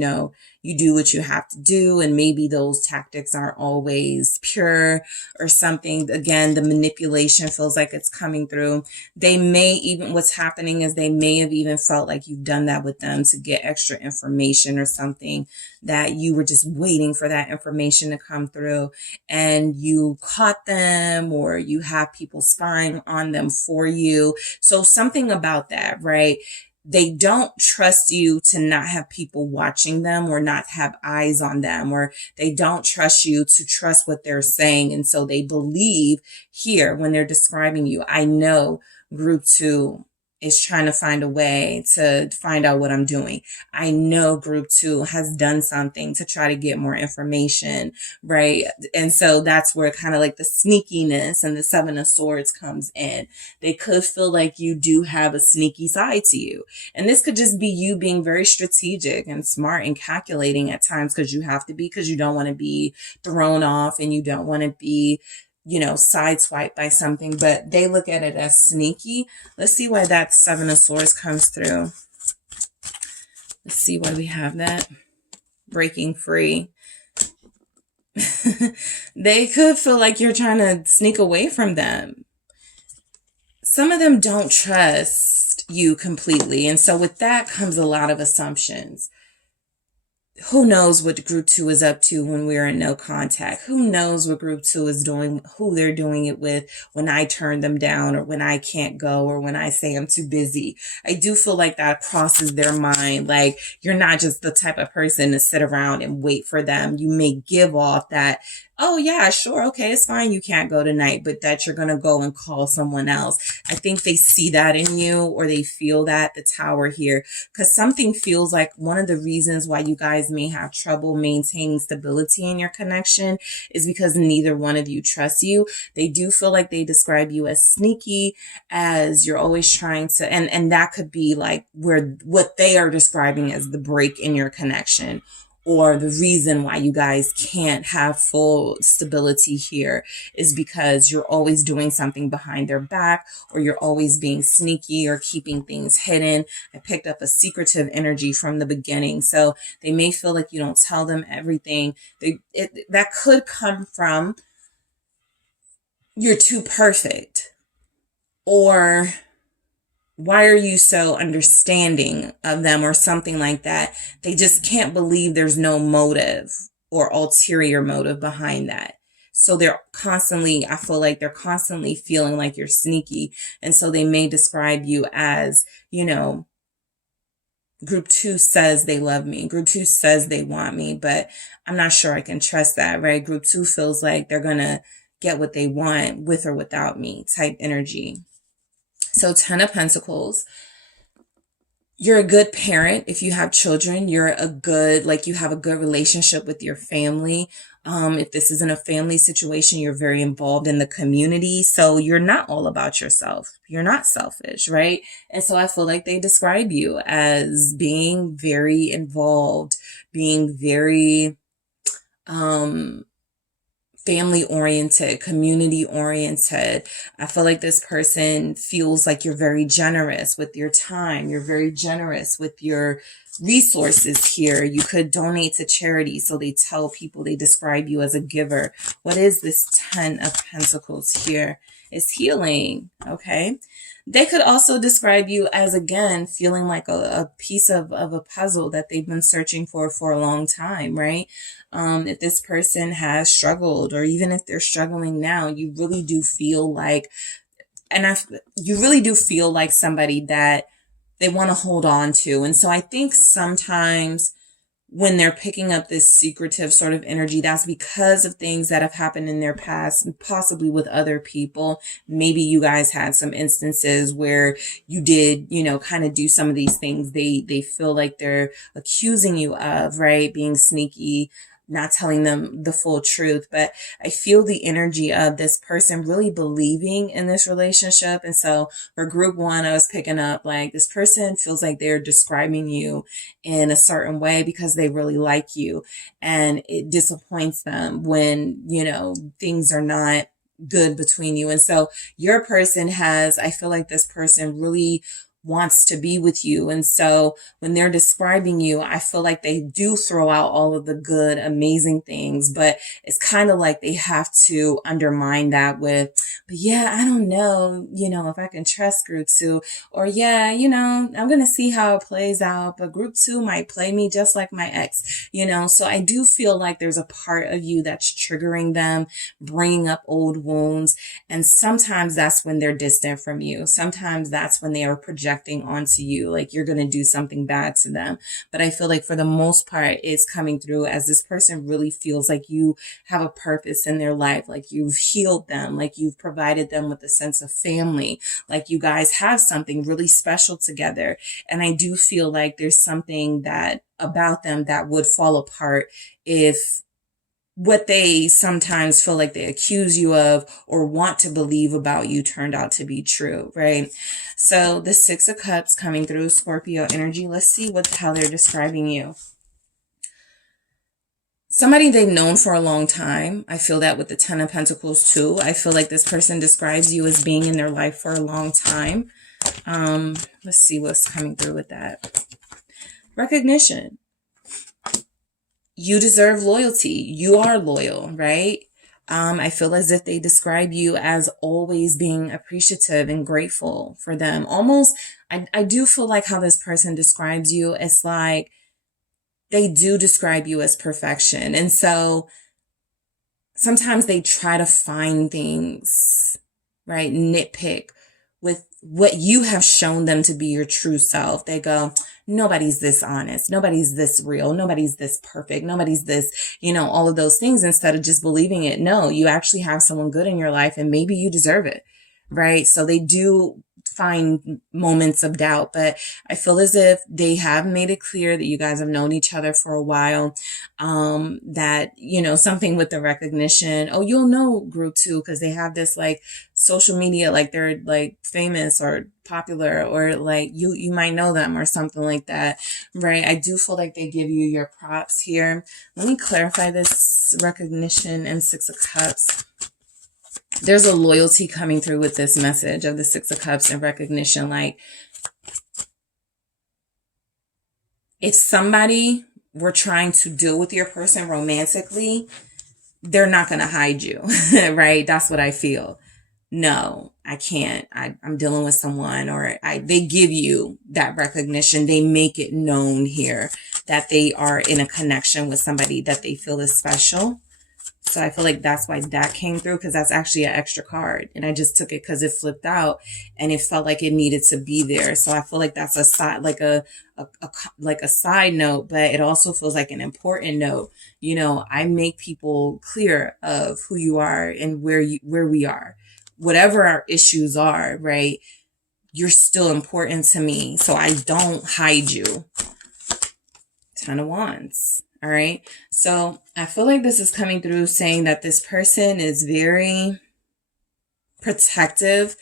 you do what you have to do, and maybe those tactics aren't always pure or something. Again, the manipulation feels like it's coming through. What's happening is they may have even felt like you've done that with them to get extra information or something, that you were just waiting for that information to come through and you caught them, or you have people spying on them for you. So something about that, right? They don't trust you to not have people watching them or not have eyes on them, or they don't trust you to trust what they're saying. And so they believe here when they're describing you. I know group 2 is trying to find a way to find out what I'm doing. I know group 2 has done something to try to get more information, right? And so that's where kind of like the sneakiness and the 7 of Swords comes in. They could feel like you do have a sneaky side to you. And this could just be you being very strategic and smart and calculating at times, because you have to be, because you don't want to be thrown off and you don't want to be, sideswiped by something, but they look at it as sneaky. Let's see why that 7 of Swords comes through. Let's see why we have that. Breaking free. They could feel like you're trying to sneak away from them. Some of them don't trust you completely. And so with that comes a lot of assumptions. Who knows what group 2 is up to when we're in no contact? Who knows what group 2 is doing, who they're doing it with when I turn them down, or when I can't go, or when I say I'm too busy. I do feel like that crosses their mind. Like, you're not just the type of person to sit around and wait for them. You may give off that, oh yeah, sure, okay, it's fine, you can't go tonight, but that you're going to go and call someone else. I think they see that in you, or they feel that, the Tower here, because something feels like one of the reasons why you guys may have trouble maintaining stability in your connection is because neither one of you trusts you. They do feel like they describe you as sneaky, as you're always trying to, and that could be like where what they are describing as the break in your connection, or the reason why you guys can't have full stability here is because you're always doing something behind their back, or you're always being sneaky or keeping things hidden. I picked up a secretive energy from the beginning. So they may feel like you don't tell them everything. That could come from you're too perfect, or why are you so understanding of them, or something like that. They just can't believe there's no motive or ulterior motive behind that. So they're constantly, I feel like they're constantly feeling like you're sneaky. And so they may describe you as, group 2 says they love me. Group 2 says they want me, but I'm not sure I can trust that, right? Group 2 feels like they're going to get what they want with or without me type energy. So 10 of Pentacles, you're a good parent. If you have children, you have a good relationship with your family. If this isn't a family situation, you're very involved in the community. So you're not all about yourself. You're not selfish, right? And so I feel like they describe you as being very involved, being very, family oriented, community oriented. I feel like this person feels like you're very generous with your time. You're very generous with your resources here. You could donate to charity. So they tell people, they describe you as a giver. What is this 10 of Pentacles here? It's healing. Okay. They could also describe you as, again, feeling like a piece of a puzzle that they've been searching for a long time, right? If this person has struggled, or even if they're struggling now, you really do feel like, you really do feel like somebody that they want to hold on to. And so I think sometimes when they're picking up this secretive sort of energy, that's because of things that have happened in their past, possibly with other people. Maybe you guys had some instances where you did, kind of do some of these things they feel like they're accusing you of, right? Being sneaky, not telling them the full truth. But I feel the energy of this person really believing in this relationship. And so for group 1, I was picking up like this person feels like they're describing you in a certain way because they really like you, and it disappoints them when, things are not good between you. And so your person I feel like this person really wants to be with you. And so when they're describing you, I feel like they do throw out all of the good, amazing things, but it's kind of like they have to undermine that with, but yeah, I don't know, if I can trust group 2, or yeah, I'm going to see how it plays out, but group 2 might play me just like my ex, so I do feel like there's a part of you that's triggering them, bringing up old wounds. And sometimes that's when they're distant from you. Sometimes that's when they are projecting projecting onto you, like you're going to do something bad to them. But I feel like for the most part, it's coming through as this person really feels like you have a purpose in their life, like you've healed them, like you've provided them with a sense of family, like you guys have something really special together. And I do feel like there's something that about them that would fall apart if what they sometimes feel like they accuse you of or want to believe about you turned out to be true, right? So the Six of Cups coming through, Scorpio energy. Let's see how they're describing you. Somebody they've known for a long time. I feel that with the Ten of Pentacles too. I feel like this person describes you as being in their life for a long time. Let's see what's coming through with that. Recognition. You deserve loyalty. You are loyal, right? I feel as if they describe you as always being appreciative and grateful for them. Almost, I do feel like how this person describes you. It's like they do describe you as perfection. And so sometimes they try to find things, right? Nitpick with what you have shown them to be your true self. They go, nobody's this honest. Nobody's this real. Nobody's this perfect. Nobody's this, all of those things, instead of just believing it. No, you actually have someone good in your life and maybe you deserve it, right? So they do find moments of doubt, but I feel as if they have made it clear that you guys have known each other for a while, that, something with the recognition. Oh, you'll know group two, because they have this like social media, like they're like famous or popular, or like you might know them or something like that, right? I do feel like they give you your props here. Let me clarify this recognition and Six of Cups. There's a loyalty coming through with this message of the Six of Cups and recognition. Like, if somebody were trying to deal with your person romantically, they're not going to hide you, right? That's what I feel. No, I can't. I'm dealing with someone, or they give you that recognition. They make it known here that they are in a connection with somebody that they feel is special. So I feel like that's why that came through, because that's actually an extra card. And I just took it because it flipped out and it felt like it needed to be there. So I feel like that's a side, like a side note, but it also feels like an important note. I make people clear of who you are and where we are. Whatever our issues are, right? You're still important to me. So I don't hide you. Ten of Wands. All right. So I feel like this is coming through saying that this person is very protective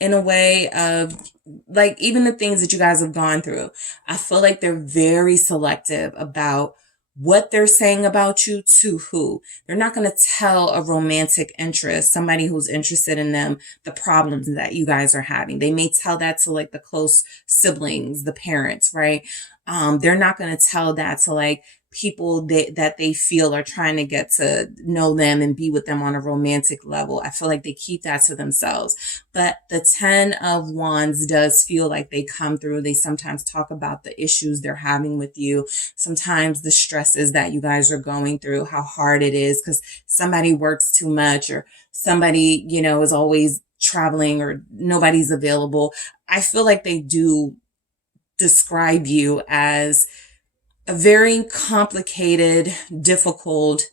in a way of, like, even the things that you guys have gone through. I feel like they're very selective about what they're saying about you to who. They're not going to tell a romantic interest, somebody who's interested in them, the problems that you guys are having. They may tell that to like the close siblings, the parents, right? They're not going to tell that to like people that they feel are trying to get to know them and be with them on a romantic level. I feel like they keep that to themselves. But the Ten of Wands does feel like they come through. They sometimes talk about the issues they're having with you. Sometimes the stresses that you guys are going through, how hard it is because somebody works too much, or somebody, is always traveling, or nobody's available. I feel like they do describe you as a very complicated, difficult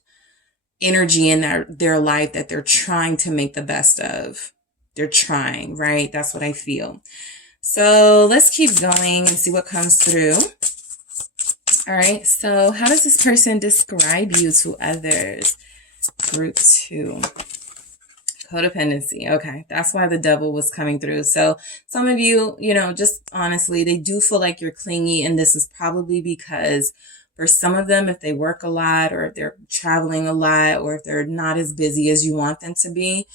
energy in their life that they're trying to make the best of. They're trying, right? That's what I feel. So let's keep going and see what comes through. All right. So how does this person describe you to others? Group 2. Codependency. Okay. That's why the Devil was coming through. So some of you, just honestly, they do feel like you're clingy. And this is probably because for some of them, if they work a lot, or if they're traveling a lot, or if they're not as busy as you want them to be,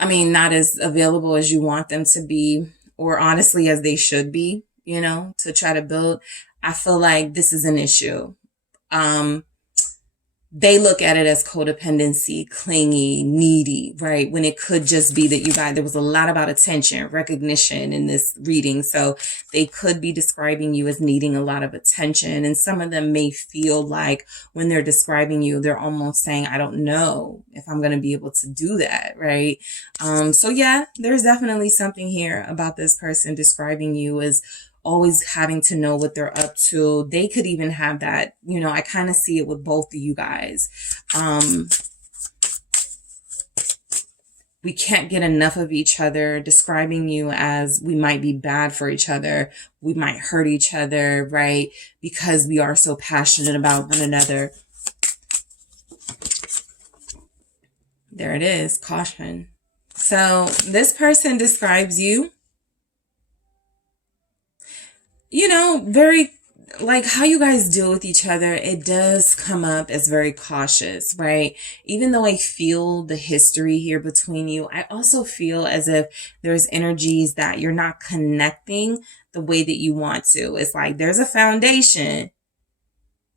not as available as you want them to be, or honestly as they should be, to try to build, I feel like this is an issue. they look at it as codependency, clingy, needy, right? When it could just be that you guys, there was a lot about attention, recognition in this reading. So they could be describing you as needing a lot of attention. And some of them may feel like when they're describing you, they're almost saying, I don't know if I'm going to be able to do that, right? So yeah, there's definitely something here about this person describing you as always having to know what they're up to. They could even have that, you know, I kind of see it with both of you guys. We can't get enough of each other, describing you as we might be bad for each other. We might hurt each other, right? Because we are so passionate about one another. There it is, caution. So this person describes you, you know, very like how you guys deal with each other. It does come up as very cautious, right? Even though I feel the history here between you, I also feel as if there's energies that you're not connecting the way that you want to. It's like there's a foundation,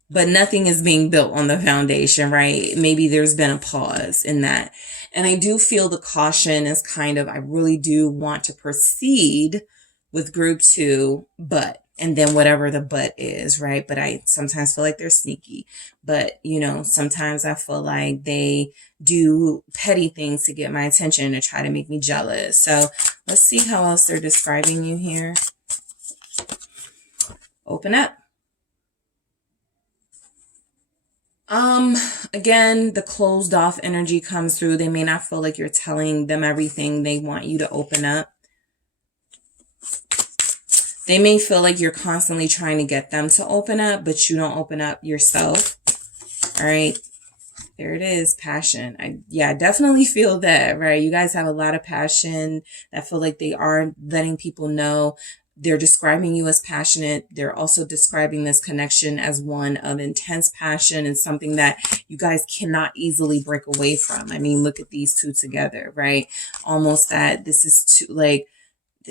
but nothing is being built on the foundation, right? Maybe there's been a pause in that. And I do feel the caution is kind of, I really do want to proceed with group 2, but, and then whatever the but is, right? But I sometimes feel like they're sneaky, but you know, sometimes I feel like they do petty things to get my attention to try to make me jealous. So let's see how else they're describing you here. Open up. Again, the closed off energy comes through. They may not feel like you're telling them everything. They want you to open up. They may feel like you're constantly trying to get them to open up, but you don't open up yourself. All right. There it is. Passion. I definitely feel that, right? You guys have a lot of passion that feel like they are letting people know. They're describing you as passionate. They're also describing this connection as one of intense passion and something that you guys cannot easily break away from. I mean, look at these two together, right? Almost that this is too, like,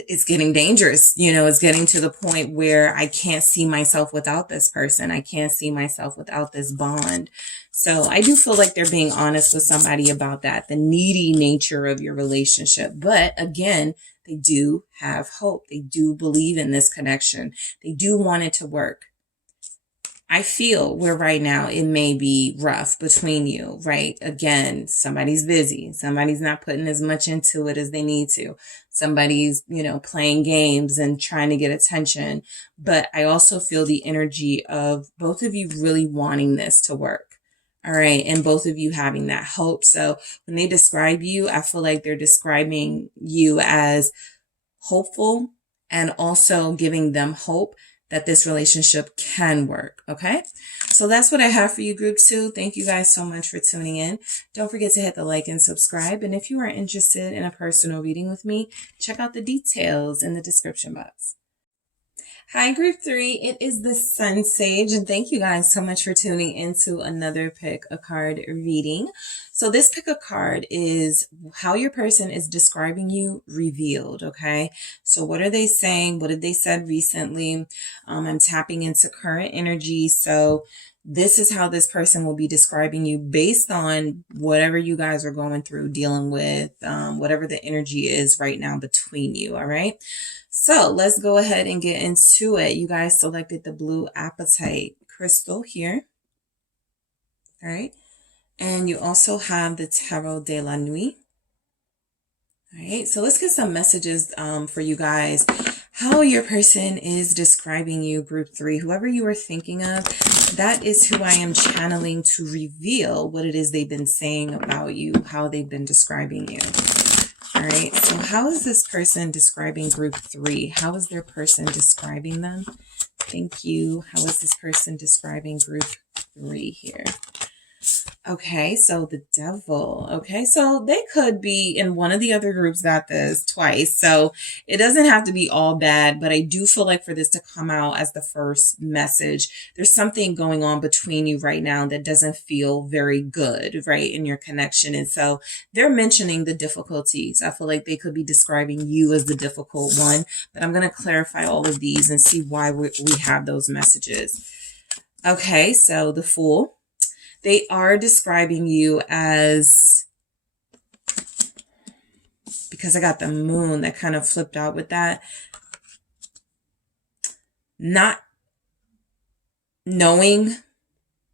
it's getting dangerous. You know, it's getting to the point where I can't see myself without this person. I can't see myself without this bond. So I do feel like they're being honest with somebody about that, the needy nature of your relationship. But again, they do have hope. They do believe in this connection. They do want it to work. I feel where right now it may be rough between you, right? Again, somebody's busy. Somebody's not putting as much into it as they need to. Somebody's, you know, playing games and trying to get attention. But I also feel the energy of both of you really wanting this to work. All right. And both of you having that hope. So when they describe you, I feel like they're describing you as hopeful and also giving them hope that this relationship can work. Okay. So that's what I have for you, group 2. Thank you guys so much for tuning in. Don't forget to hit the like and subscribe. And if you are interested in a personal reading with me, check out the details in the description box. Hi, group 3. It is the SunSage, and thank you guys so much for tuning into another pick a card reading. So this pick a card is how your person is describing you revealed. Okay. So what are they saying? What did they said recently? I'm tapping into current energy. So this is how this person will be describing you based on whatever you guys are going through, dealing with, whatever the energy is right now between you. All right. So let's go ahead and get into it. You guys selected the blue apatite crystal here. All right. And you also have the Tarot de la Nuit. All right. So let's get some messages for you guys. How your person is describing you, group 3. Whoever you are thinking of, that is who I am channeling to reveal what it is they've been saying about you, how they've been describing you. All right, so how is this person describing group 3? How is their person describing them? Thank you. How is this person describing group 3 here? Okay, so the Devil. Okay, so they could be in one of the other groups got this twice. So it doesn't have to be all bad, but I do feel like for this to come out as the first message, there's something going on between you right now that doesn't feel very good, right, in your connection. And so they're mentioning the difficulties. I feel like they could be describing you as the difficult one, but I'm going to clarify all of these and see why we have those messages. Okay, so the Fool. They are describing you as, because I got the moon that kind of flipped out with that, not knowing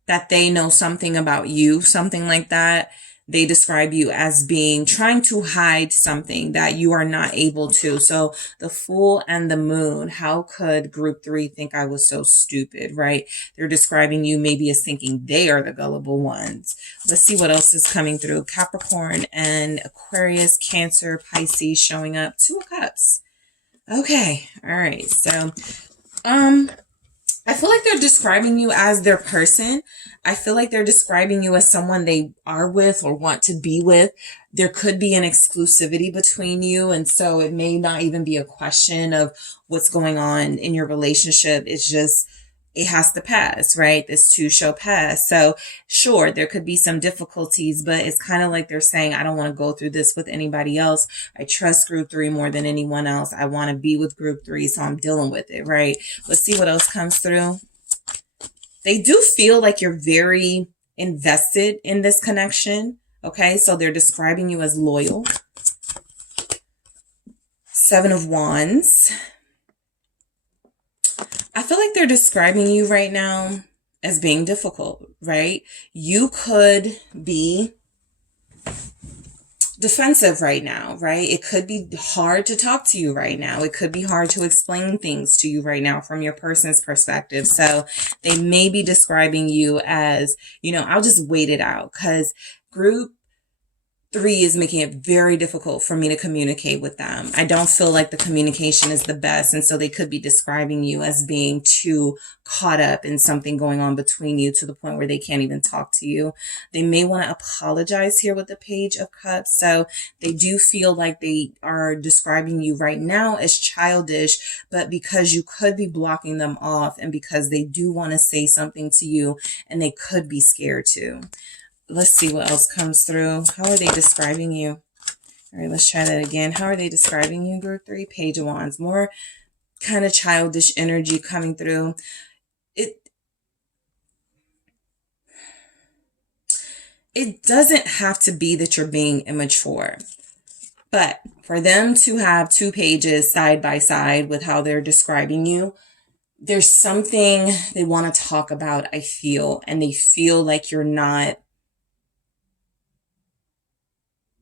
that they know something about you, something like that. They describe you as being, trying to hide something that you are not able to. So the Fool and the Moon, how could group 3 think I was so stupid, right? They're describing you maybe as thinking they are the gullible ones. Let's see what else is coming through. Capricorn and Aquarius, Cancer, Pisces showing up. 2 of Cups. Okay. All right. So, I feel like they're describing you as their person. I feel like they're describing you as someone they are with or want to be with. There could be an exclusivity between you. And so it may not even be a question of what's going on in your relationship. It's just, it has to pass, right? This too shall pass. So sure, there could be some difficulties, but it's kind of like they're saying, I don't want to go through this with anybody else. I trust group 3 more than anyone else. I want to be with group 3, so I'm dealing with it, right? Let's see what else comes through. They do feel like you're very invested in this connection. Okay, so they're describing you as loyal. 7 of Wands. I feel like they're describing you right now as being difficult, right? You could be defensive right now, right? It could be hard to talk to you right now. It could be hard to explain things to you right now from your person's perspective. So they may be describing you as, I'll just wait it out, because group 3 is making it very difficult for me to communicate with them. I don't feel like the communication is the best. And so they could be describing you as being too caught up in something going on between you to the point where they can't even talk to you. They may want to apologize here with the Page of Cups. So they do feel like they are describing you right now as childish, but because you could be blocking them off and because they do want to say something to you and they could be scared to. Let's see what else comes through. How are they describing you? All right, let's try that again. How are they describing you, group 3? Page of Wands. More kind of childish energy coming through. It doesn't have to be that you're being immature. But for them to have 2 pages side by side with how they're describing you, there's something they want to talk about, I feel. And they feel like you're not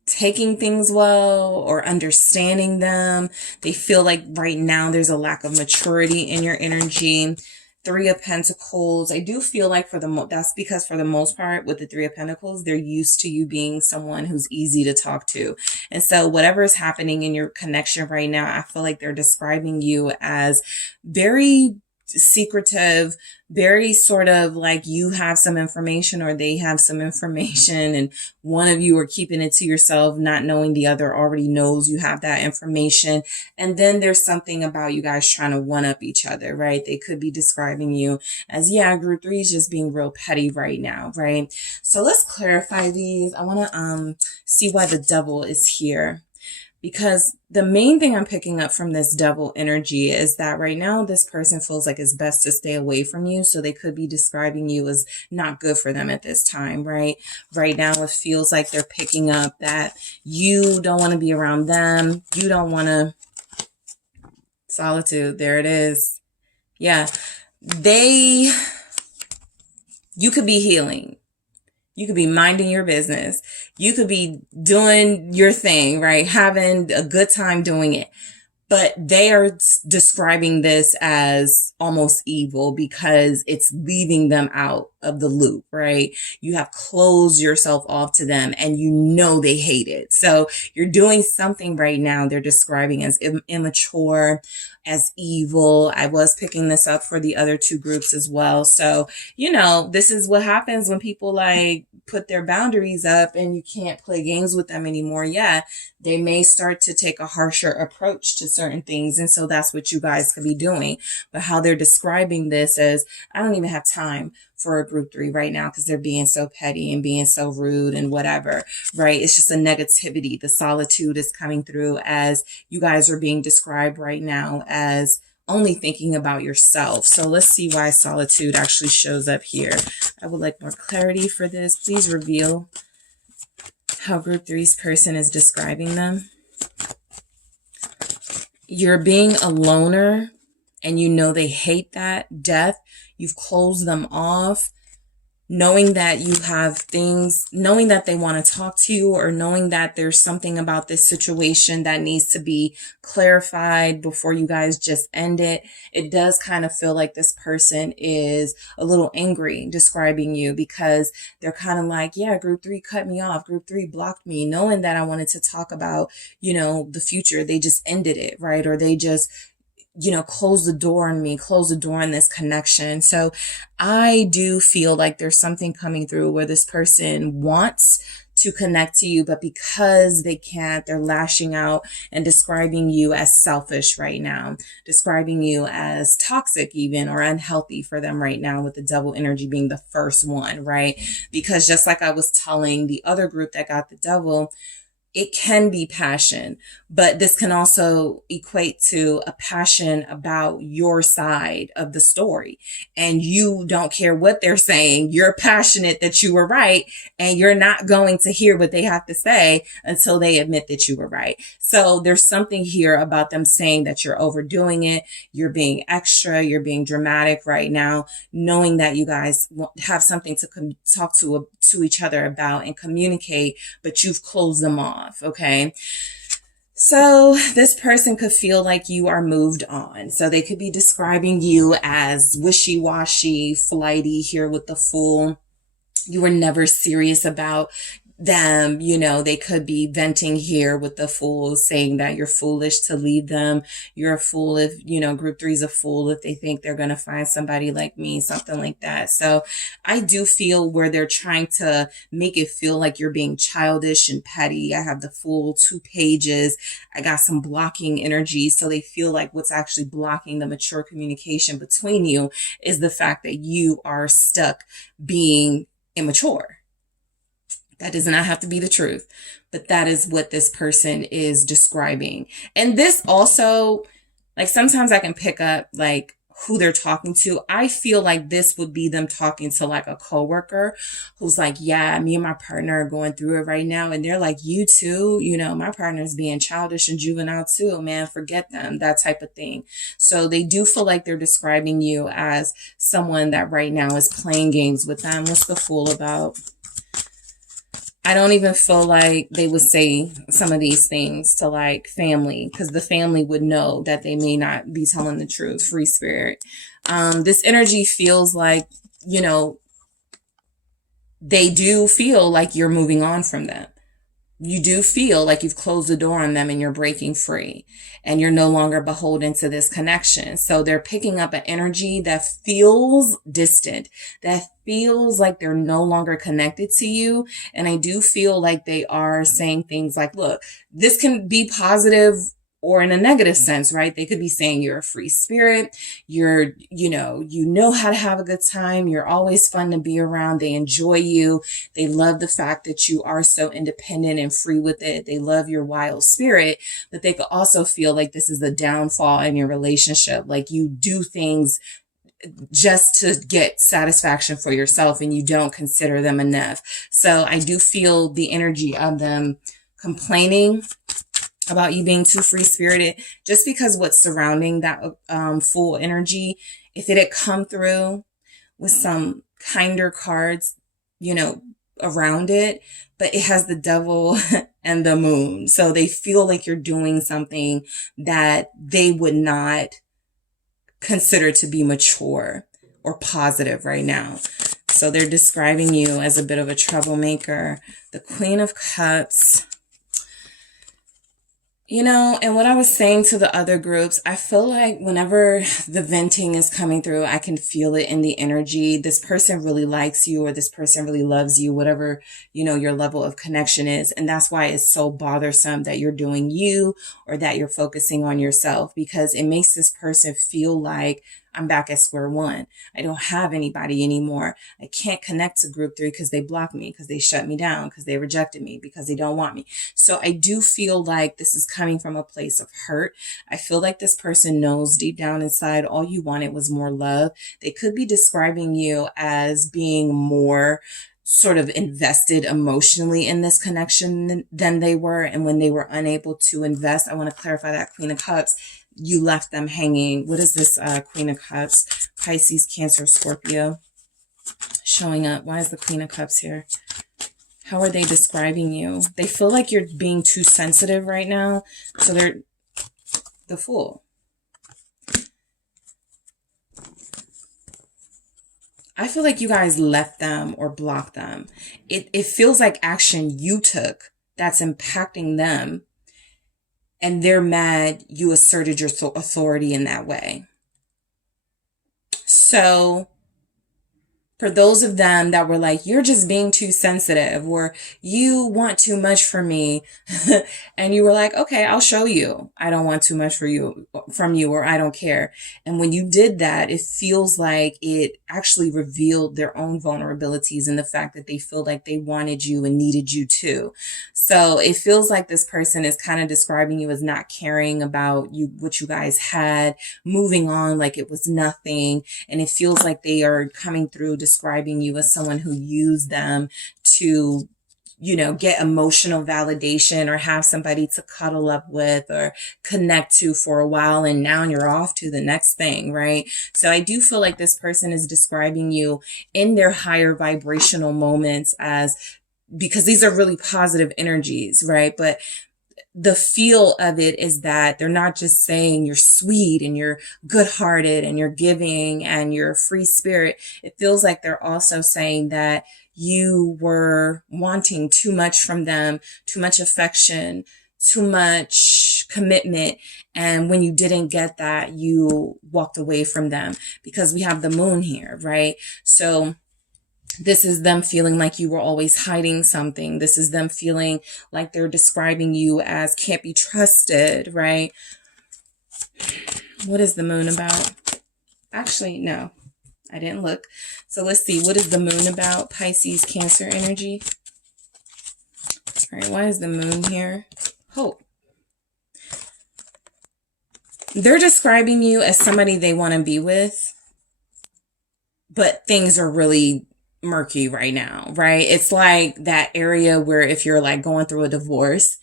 taking things well or understanding them. They feel like right now there's a lack of maturity in your energy. 3 of Pentacles. I do feel like that's because for the most part with the 3 of Pentacles, they're used to you being someone who's easy to talk to. And so whatever is happening in your connection right now, I feel like they're describing you as very secretive, very sort of like you have some information or they have some information and one of you are keeping it to yourself, not knowing the other already knows you have that information. And then there's something about you guys trying to one up each other, right? They could be describing you as, yeah, group 3 is just being real petty right now, right? So let's clarify these. I want to see why the Devil is here. Because the main thing I'm picking up from this Devil energy is that right now this person feels like it's best to stay away from you. So they could be describing you as not good for them at this time, right? Right now it feels like they're picking up that you don't want to be around them. You don't want to... Solitude. There it is. Yeah. You could be healing. You could be minding your business. You could be doing your thing, right? Having a good time doing it. But they are describing this as almost evil because it's leaving them out of the loop, right? You have closed yourself off to them and you know they hate it. So you're doing something right now they're describing as immature, as evil. I was picking this up for the other 2 groups as well. So, this is what happens when people like put their boundaries up and you can't play games with them anymore. Yeah, they may start to take a harsher approach to certain things. And so that's what you guys could be doing. But how they're describing this as, I don't even have time for a group 3 right now because they're being so petty and being so rude and whatever, right? It's just a negativity. The solitude is coming through as you guys are being described right now as only thinking about yourself. So let's see why solitude actually shows up here. I would like more clarity for this. Please reveal how group three's person is describing them. You're being a loner, and you know they hate that death. You've closed them off, knowing that you have things, knowing that they want to talk to you, or knowing that there's something about this situation that needs to be clarified before you guys just end it. It does kind of feel like this person is a little angry describing you, because they're kind of like, yeah, group three cut me off. Group three blocked me, knowing that I wanted to talk about, you know, the future. They just ended it, right? Or they just, you know, close the door on me, close the door on this connection. So I do feel like there's something coming through where this person wants to connect to you, but because they can't, they're lashing out and describing you as selfish right now, describing you as toxic even, or unhealthy for them right now, with the devil energy being the first one, right? Because just like I was telling the other group that got the devil, it can be passion, but this can also equate to a passion about your side of the story. And you don't care what they're saying. You're passionate that you were right, and you're not going to hear what they have to say until they admit that you were right. So there's something here about them saying that you're overdoing it. You're being extra. You're being dramatic right now, knowing that you guys have something to talk to each other about and communicate, but you've closed them off. Okay. So this person could feel like you are moved on. So they could be describing you as wishy-washy, flighty here with the Fool. You were never serious about them. You know, they could be venting here with the Fool, saying that you're foolish to leave them. You're a fool if, you know, group three's a fool if they think they're going to find somebody like me, something like that. So I do feel where they're trying to make it feel like you're being childish and petty. I have the Fool 2 pages. I got some blocking energy. So they feel like what's actually blocking the mature communication between you is the fact that you are stuck being immature. That does not have to be the truth, but that is what this person is describing. And this also, like, sometimes I can pick up like who they're talking to. I feel like this would be them talking to like a coworker who's like, yeah, me and my partner are going through it right now. And they're like, you too, you know, my partner's being childish and juvenile too, man, forget them, that type of thing. So they do feel like they're describing you as someone that right now is playing games with them. What's the Fool about? I don't even feel like they would say some of these things to like family, because the family would know that they may not be telling the truth. Free spirit. This energy feels like, you know, they do feel like you're moving on from them. You do feel like you've closed the door on them and you're breaking free and you're no longer beholden to this connection. So they're picking up an energy that feels distant, that feels like they're no longer connected to you. And I do feel like they are saying things like, look, this can be positive or in a negative sense, right? They could be saying you're a free spirit. You're, you know how to have a good time. You're always fun to be around. They enjoy you. They love the fact that you are so independent and free with it. They love your wild spirit, but they could also feel like this is the downfall in your relationship. Like you do things just to get satisfaction for yourself and you don't consider them enough. So I do feel the energy of them complaining about you being too free spirited, just because what's surrounding that Fool energy, if it had come through with some kinder cards, you know, around it, but it has the Devil and the Moon. So they feel like you're doing something that they would not consider to be mature or positive right now. So they're describing you as a bit of a troublemaker. The Queen of Cups. You know, and what I was saying to the other groups, I feel like whenever the venting is coming through, I can feel it in the energy. This person really likes you, or this person really loves you, whatever, you know, your level of connection is. And that's why it's so bothersome that you're doing you, or that you're focusing on yourself, because it makes this person feel like I'm back at square one. I don't have anybody anymore. I can't connect to group 3 because they blocked me, because they shut me down, because they rejected me, because they don't want me. So I do feel like this is coming from a place of hurt. I feel like this person knows deep down inside all you wanted was more love. They could be describing you as being more sort of invested emotionally in this connection than they were. And when they were unable to invest, I want to clarify that Queen of Cups, you left them hanging. What is this Queen of Cups? Pisces, Cancer, Scorpio showing up. Why is the Queen of Cups here? How are they describing you? They feel like you're being too sensitive right now. So they're the Fool. I feel like you guys left them or blocked them. It feels like action you took that's impacting them, and they're mad you asserted your authority in that way. So for those of them that were like, you're just being too sensitive, or you want too much from me, and you were like, okay, I'll show you. I don't want too much from you, or I don't care. And when you did that, it feels like it actually revealed their own vulnerabilities and the fact that they feel like they wanted you and needed you too. So it feels like this person is kind of describing you as not caring about you, what you guys had, moving on like it was nothing. And it feels like they are coming through describing you as someone who used them to, you know, get emotional validation or have somebody to cuddle up with or connect to for a while. And now you're off to the next thing, right? So I do feel like this person is describing you in their higher vibrational moments as, because these are really positive energies, right? But the feel of it is that they're not just saying you're sweet and you're good-hearted and you're giving and you're a free spirit. It feels like they're also saying that you were wanting too much from them, too much affection, too much commitment. And when you didn't get that, you walked away from them, because we have the Moon here, right? So this is them feeling like you were always hiding something. This is them feeling like they're describing you as can't be trusted, right? What is the Moon about? Actually, no, I didn't look. So let's see. What is the Moon about? Pisces, Cancer energy. All right, why is the Moon here? Hope. They're describing you as somebody they want to be with, but things are really murky right now, right? It's like that area where if you're like going through a divorce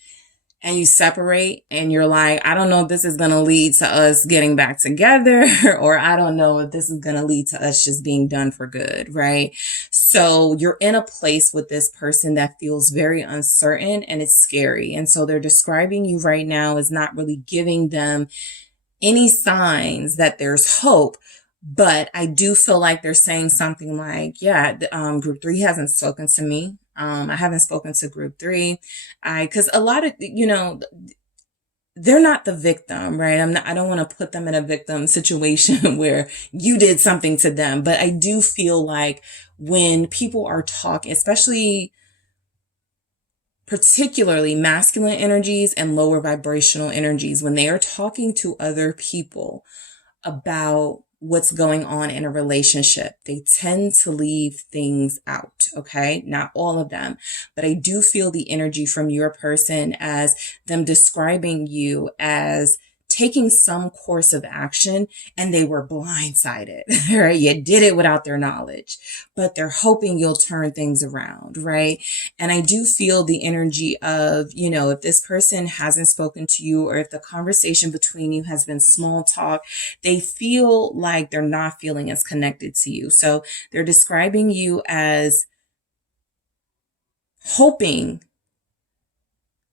and you separate and you're like, I don't know if this is going to lead to us getting back together, or I don't know if this is going to lead to us just being done for good, right? So you're in a place with this person that feels very uncertain and it's scary. And so they're describing you right now as not really giving them any signs that there's hope. But I do feel like they're saying something like, yeah, group 3 hasn't spoken to me. I haven't spoken to group 3. Because a lot of, you know, they're not the victim, right? I don't want to put them in a victim situation where you did something to them. But I do feel like when people are talking, especially particularly masculine energies and lower vibrational energies, when they are talking to other people about what's going on in a relationship, they tend to leave things out. Okay. Not all of them, but I do feel the energy from your person as them describing you as taking some course of action and they were blindsided, right? You did it without their knowledge, but they're hoping you'll turn things around, right? And I do feel the energy of, you know, if this person hasn't spoken to you or if the conversation between you has been small talk, they feel like they're not feeling as connected to you. So they're describing you as hoping,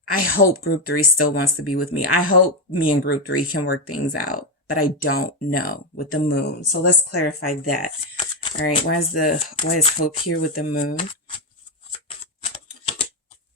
I hope group 3 still wants to be with me. I hope me and group 3 can work things out, but I don't know with the Moon. So let's clarify that. All right. Why is hope here with the Moon?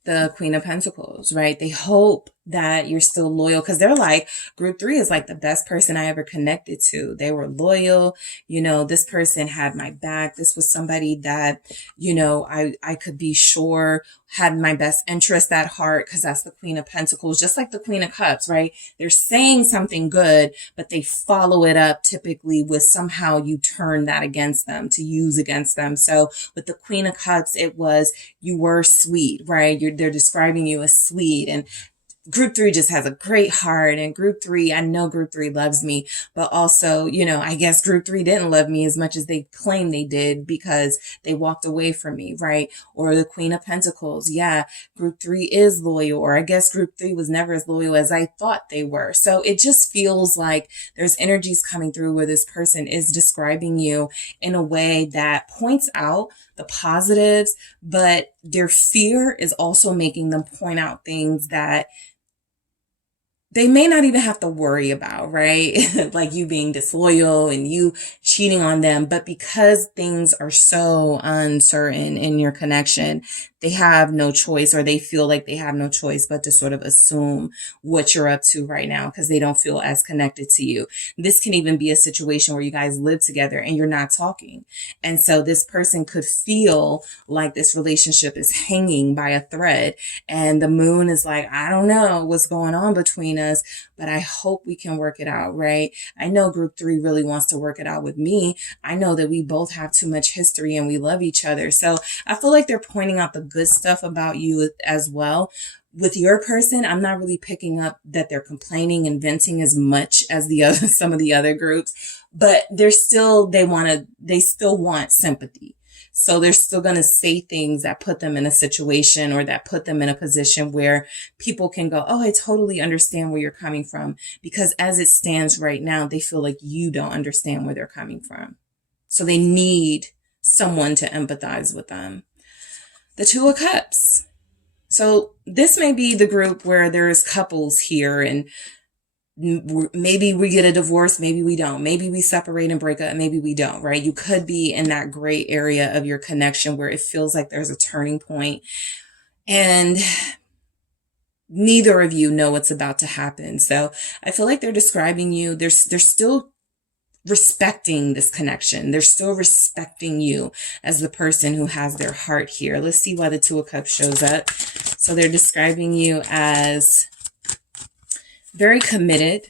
The Queen of Pentacles, right? They hope that you're still loyal, because they're like, group 3 is like the best person I ever connected to. They were loyal. You know, this person had my back. This was somebody that, you know, I could be sure had my best interest at heart, because that's the Queen of Pentacles, just like the Queen of Cups, right? They're saying something good, but they follow it up typically with somehow you turn that against them to use against them. So with the Queen of Cups, it was, you were sweet, right? They're describing you as sweet, and group 3 just has a great heart. And group 3, I know group 3 loves me, but also, you know, I guess group 3 didn't love me as much as they claim they did because they walked away from me, right? Or the Queen of Pentacles. Yeah, group 3 is loyal, or I guess group 3 was never as loyal as I thought they were. So it just feels like there's energies coming through where this person is describing you in a way that points out the positives, but their fear is also making them point out things that they may not even have to worry about, right? Like you being disloyal and you cheating on them. But because things are so uncertain in your connection, they have no choice, or they feel like they have no choice but to sort of assume what you're up to right now because they don't feel as connected to you. This can even be a situation where you guys live together and you're not talking. And so this person could feel like this relationship is hanging by a thread, and the moon is like, I don't know what's going on between us, but I hope we can work it out, right? I know group 3 really wants to work it out with me. I know that we both have too much history and we love each other. So I feel like they're pointing out the good stuff about you as well. With your person, I'm not really picking up that they're complaining and venting as much as the other, some of the other groups, but they still want sympathy. So they're still going to say things that put them in a situation, or that put them in a position where people can go, oh, I totally understand where you're coming from. Because as it stands right now, they feel like you don't understand where they're coming from. So they need someone to empathize with them. The Two of Cups. So this may be the group where there's couples here, and maybe we get a divorce, maybe we don't, maybe we separate and break up, maybe we don't, right? You could be in that gray area of your connection where it feels like there's a turning point and neither of you know what's about to happen. So I feel like they're describing you. They're still respecting this connection. They're still respecting you as the person who has their heart here. Let's see why the Two of Cups shows up. So they're describing you as very committed,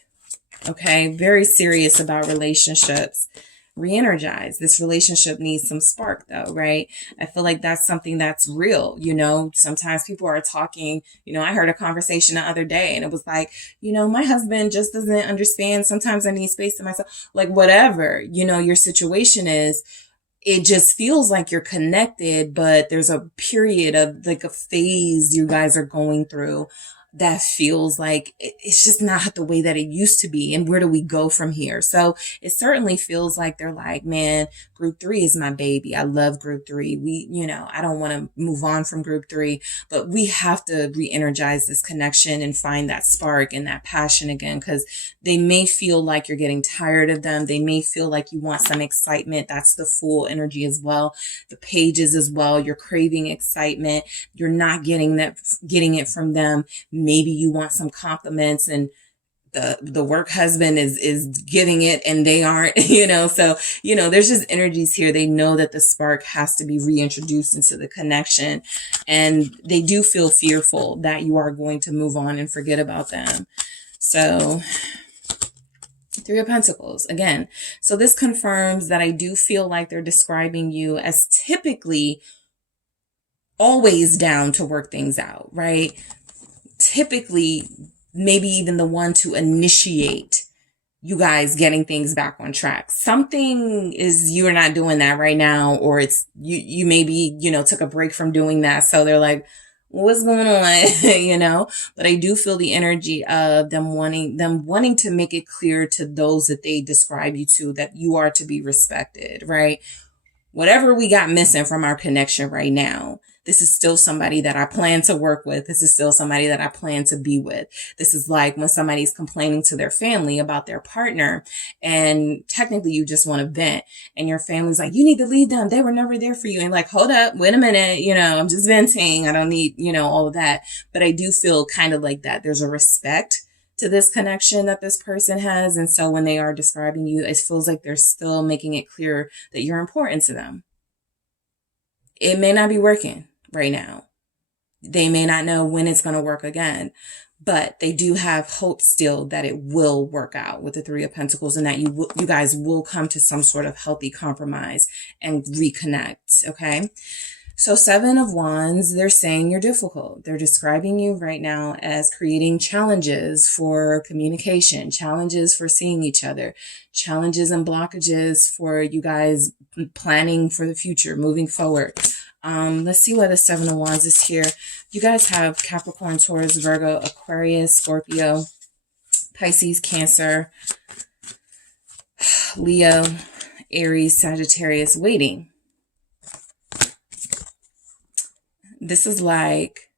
okay, very serious about relationships, re-energized. This relationship needs some spark though, right? I feel like that's something that's real. You know, sometimes people are talking, you know, I heard a conversation the other day and it was like, you know, my husband just doesn't understand. Sometimes I need space to myself, like whatever, you know, your situation is. It just feels like you're connected, but there's a period of like a phase you guys are going through that feels like it's just not the way that it used to be. And where do we go from here? So it certainly feels like they're like, man, group 3 is my baby. I love group 3. We, you know, I don't want to move on from group 3, but we have to re-energize this connection and find that spark and that passion again, because they may feel like you're getting tired of them. They may feel like you want some excitement. That's the Fool energy as well. The Pages as well. You're craving excitement. You're not getting it from them. Maybe you want some compliments, and the work husband is giving it and they aren't, you know. So, you know, there's just energies here. They know that the spark has to be reintroduced into the connection, and they do feel fearful that you are going to move on and forget about them. So Three of Pentacles again. So this confirms that I do feel like they're describing you as typically always down to work things out, right? Typically, maybe even the one to initiate you guys getting things back on track. Something is, you're not doing that right now, or it's you maybe, you know, took a break from doing that. So they're like, what's going on? You know, but I do feel the energy of them wanting to make it clear to those that they describe you to that you are to be respected, right? Whatever we got missing from our connection right now, this is still somebody that I plan to work with. This is still somebody that I plan to be with. This is like when somebody's complaining to their family about their partner, and technically you just want to vent, and your family's like, you need to leave them. They were never there for you. And like, hold up, wait a minute. I'm just venting. I don't need, all of that. But I do feel kind of like that. There's a respect to this connection that this person has. And so when they are describing you, it feels like they're still making it clear that you're important to them. It may not be working right now. They may not know when it's going to work again, but they do have hope still that it will work out with the Three of Pentacles, and that you guys will come to some sort of healthy compromise and reconnect. Okay. So Seven of Wands, they're saying you're difficult. They're describing you right now as creating challenges for communication, challenges for seeing each other, challenges and blockages for you guys planning for the future, moving forward. Let's see why the Seven of Wands is here. You guys have Capricorn, Taurus, Virgo, Aquarius, Scorpio, Pisces, Cancer, Leo, Aries, Sagittarius waiting. This is like,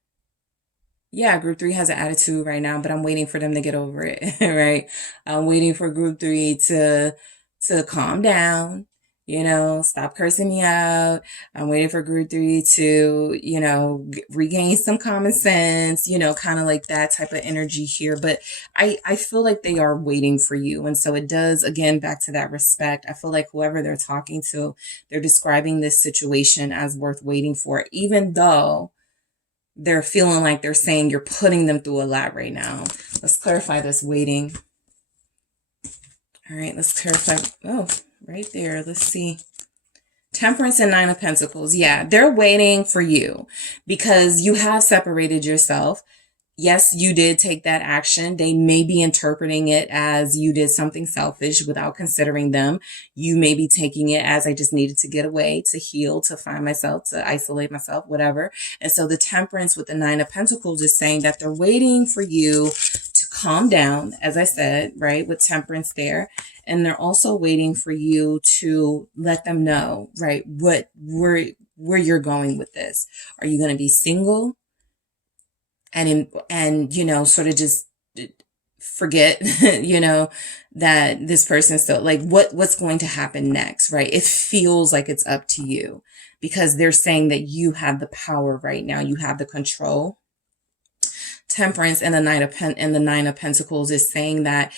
yeah, group 3 has an attitude right now, but I'm waiting for them to get over it, right? I'm waiting for group 3 to calm down, stop cursing me out. I'm waiting for group 3 to, regain some common sense, kind of like that type of energy here. But I feel like they are waiting for you. And so it does, again, back to that respect. I feel like whoever they're talking to, they're describing this situation as worth waiting for, even though they're feeling like they're saying you're putting them through a lot right now. Let's clarify this waiting. All right, let's clarify. Oh, right there. Let's see. Temperance and Nine of Pentacles. Yeah, they're waiting for you because you have separated yourself. Yes, you did take that action. They may be interpreting it as you did something selfish without considering them. You may be taking it as I just needed to get away, to heal, to find myself, to isolate myself, whatever. And so the Temperance with the Nine of Pentacles is saying that they're waiting for you to calm down, as I said, right, with Temperance there. And they're also waiting for you to let them know, right, where you're going with this. Are you going to be single? And sort of just forget, that this person's still like, what's going to happen next, right? It feels like it's up to you because they're saying that you have the power right now. You have the control. Temperance and the Nine of Pentacles is saying that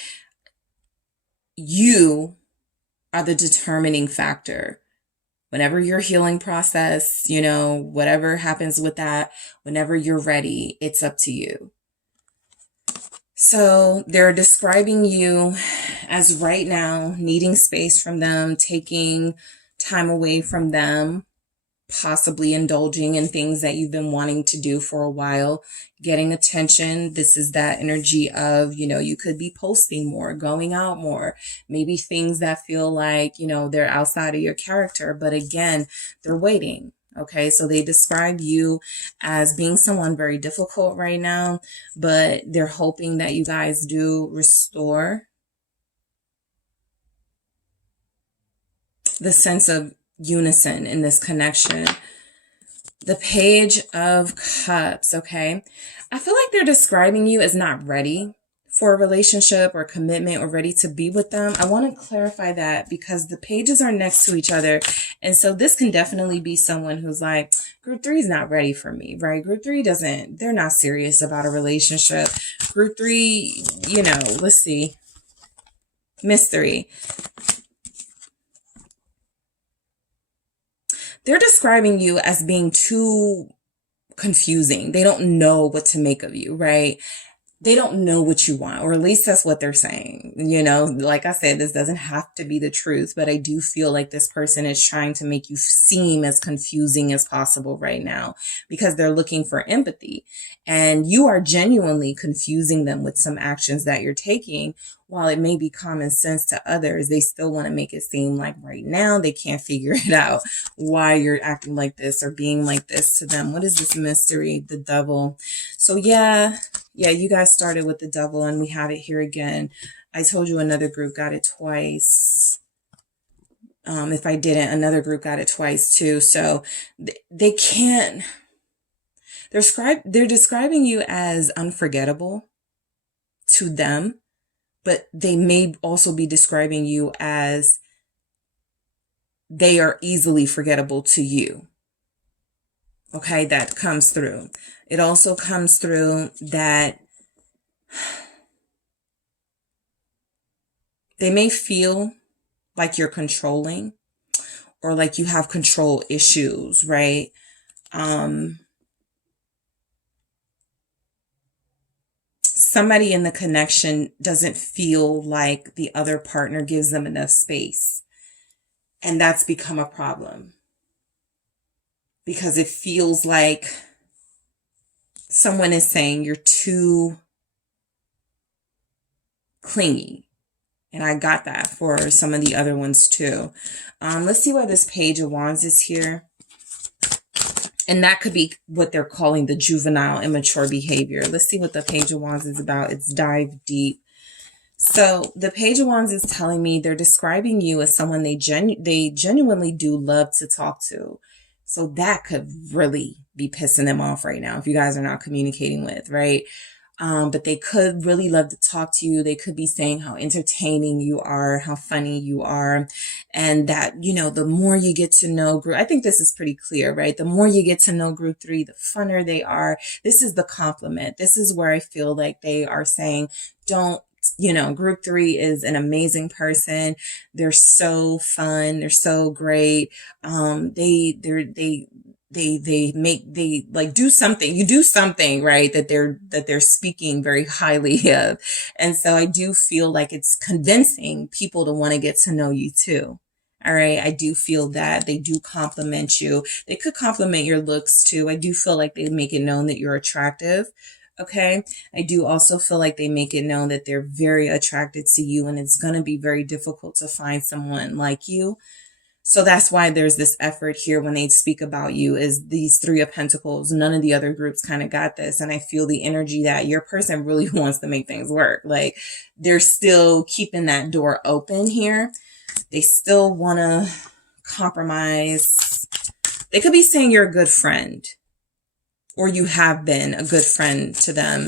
you are the determining factor. Whenever your healing process, whatever happens with that, whenever you're ready, it's up to you. So they're describing you as right now needing space from them, taking time away from them, possibly indulging in things that you've been wanting to do for a while, getting attention. This is that energy of, you could be posting more, going out more, maybe things that feel like, they're outside of your character. But again, they're waiting. Okay. So they describe you as being someone very difficult right now, but they're hoping that you guys do restore the sense of unison in this connection. The Page of Cups, okay? I feel like they're describing you as not ready for a relationship or commitment or ready to be with them. I want to clarify that because the pages are next to each other. And so this can definitely be someone who's like, group 3 is not ready for me, right? Group 3 they're not serious about a relationship. Group 3, let's see. Mystery. They're describing you as being too confusing. They don't know what to make of you, right? They don't know what you want, or at least that's what they're saying. Like I said, this doesn't have to be the truth, but I do feel like this person is trying to make you seem as confusing as possible right now because they're looking for empathy. And you are genuinely confusing them with some actions that you're taking. While it may be common sense to others, they still want to make it seem like right now they can't figure it out why you're acting like this or being like this to them. What is this mystery? The Devil. So yeah, you guys started with the Devil and we have it here again. I told you another group got it twice. If I didn't, another group got it twice too. So they can't, They're describing you as unforgettable to them, but they may also be describing you as they are easily forgettable to you. Okay, that comes through. It also comes through that they may feel like you're controlling or like you have control issues, right? Somebody in the connection doesn't feel like the other partner gives them enough space. And that's become a problem because it feels like someone is saying you're too clingy. And I got that for some of the other ones too. Let's see why this Page of Wands is here. And that could be what they're calling the juvenile, immature behavior. Let's see what the Page of Wands is about. It's dive deep. So the Page of Wands is telling me they're describing you as someone they genuinely do love to talk to. So that could really be pissing them off right now if you guys are not communicating with, right? But they could really love to talk to you. They could be saying how entertaining you are, how funny you are. And that, you know, the more you get to know group, I think this is pretty clear, right? The more you get to know group 3, the funner they are. This is the compliment. This is where I feel like they are saying, group 3 is an amazing person. They're so fun. They're so great. They do something, you do something, right? That they're speaking very highly of. And so I do feel like it's convincing people to want to get to know you too. All right. I do feel that they do compliment you. They could compliment your looks too. I do feel like they make it known that you're attractive. Okay. I do also feel like they make it known that they're very attracted to you and it's going to be very difficult to find someone like you. So that's why there's this effort here when they speak about you is these 3 of Pentacles. None of the other groups kind of got this. And I feel the energy that your person really wants to make things work. Like they're still keeping that door open here. They still want to compromise. They could be saying you're a good friend or you have been a good friend to them.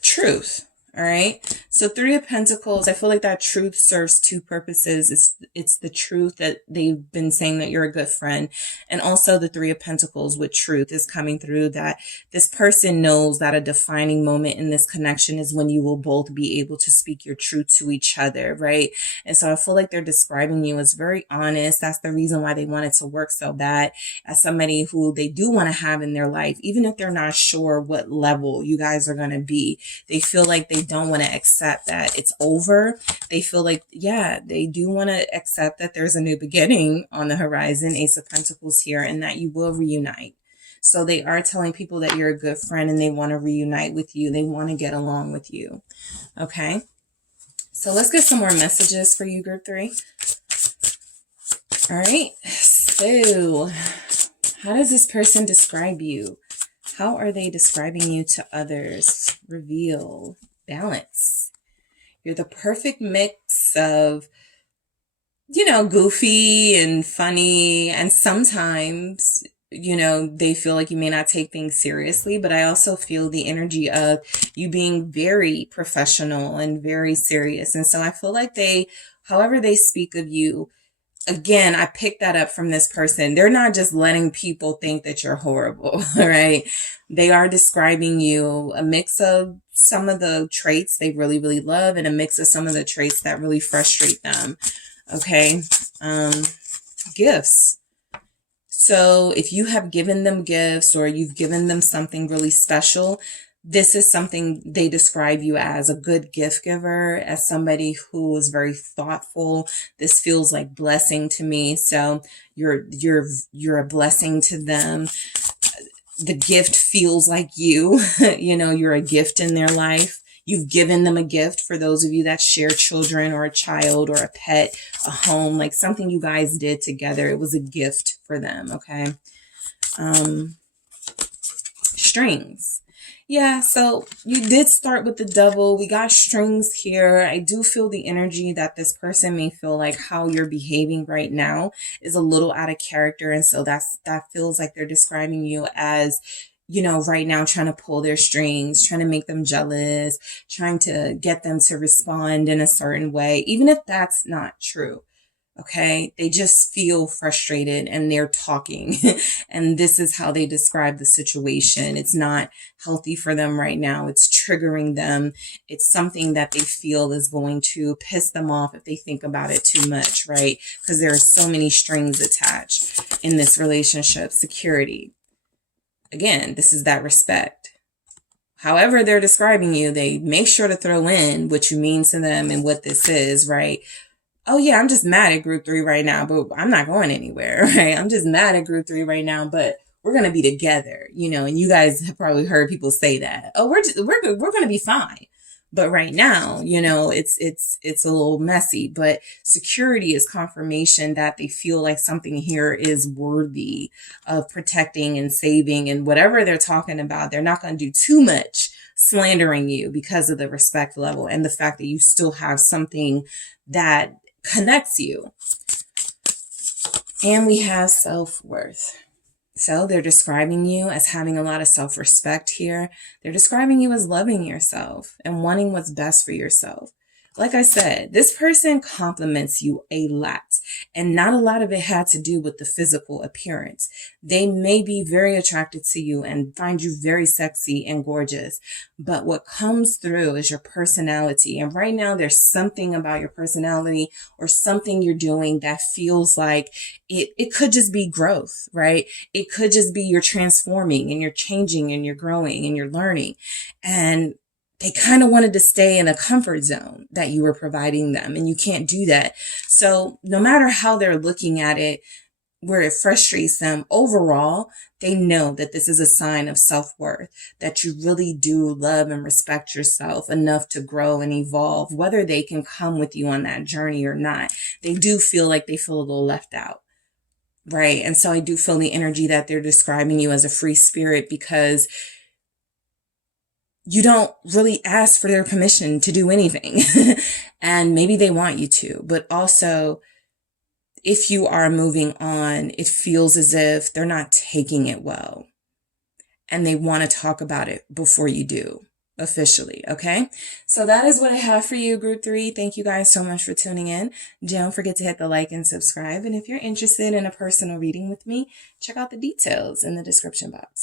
Truth. All right. So 3 of Pentacles, I feel like that truth serves 2 purposes. It's the truth that they've been saying that you're a good friend. And also the 3 of Pentacles with truth is coming through that this person knows that a defining moment in this connection is when you will both be able to speak your truth to each other. Right. And so I feel like they're describing you as very honest. That's the reason why they want it to work so bad, as somebody who they do want to have in their life, even if they're not sure what level you guys are going to be. They feel like they don't want to accept that it's over. They feel like, yeah, they do want to accept that there's a new beginning on the horizon, Ace of Pentacles here, and that you will reunite. So they are telling people that you're a good friend and they want to reunite with you. They want to get along with you. Okay. So let's get some more messages for you, group 3. All right. So how does this person describe you? How are they describing you to others? Reveal. Balance. You're the perfect mix of, goofy and funny. And sometimes, they feel like you may not take things seriously, but I also feel the energy of you being very professional and very serious. And so I feel like however they speak of you, again, I picked that up from this person. They're not just letting people think that you're horrible, right? They are describing you a mix of some of the traits they really, really love and a mix of some of the traits that really frustrate them. Okay. Gifts. So if you have given them gifts or you've given them something really special, this is something they describe you as a good gift giver, as somebody who is very thoughtful. This feels like blessing to me. So you're a blessing to them. The gift feels like you, you're a gift in their life. You've given them a gift. For those of you that share children or a child or a pet, a home, like something you guys did together. It was a gift for them. Okay. Strings. Yeah, so you did start with the Devil. We got strings here. I do feel the energy that this person may feel like how you're behaving right now is a little out of character. And so that feels like they're describing you as you know, right now trying to pull their strings, trying to make them jealous, trying to get them to respond in a certain way, even if that's not true. Okay. They just feel frustrated and they're talking. And this is how they describe the situation. It's not healthy for them right now. It's triggering them. It's something that they feel is going to piss them off if they think about it too much, right? Because there are so many strings attached in this relationship. Security. Again, this is that respect. However they're describing you, they make sure to throw in what you mean to them and what this is, right? Oh yeah, I'm just mad at group 3 right now, but I'm not going anywhere, right? I'm just mad at group 3 right now, but we're going to be together, you know, and you guys have probably heard people say that. Oh, we're going to be fine. But right now, you know, it's a little messy, but security is confirmation that they feel like something here is worthy of protecting and saving, and whatever they're talking about, they're not going to do too much slandering you because of the respect level and the fact that you still have something that connects you. And we have self-worth. So they're describing you as having a lot of self-respect here. They're describing you as loving yourself and wanting what's best for yourself. Like I said, this person compliments you a lot, and not a lot of it had to do with the physical appearance. They may be very attracted to you and find you very sexy and gorgeous, but what comes through is your personality. And right now there's something about your personality or something you're doing that feels like it could just be growth, right? It could just be you're transforming and you're changing and you're growing and you're learning. And they kind of wanted to stay in a comfort zone that you were providing them, and you can't do that. So no matter how they're looking at it, where it frustrates them, overall, they know that this is a sign of self-worth, that you really do love and respect yourself enough to grow and evolve, whether they can come with you on that journey or not. They do feel like they feel a little left out, right? And so I do feel the energy that they're describing you as a free spirit, because you don't really ask for their permission to do anything. And maybe they want you to, but also if you are moving on, it feels as if they're not taking it well, and they want to talk about it before you do officially. Okay. So that is what I have for you, group 3. Thank you guys so much for tuning in. Don't forget to hit the like and subscribe. And if you're interested in a personal reading with me, check out the details in the description box.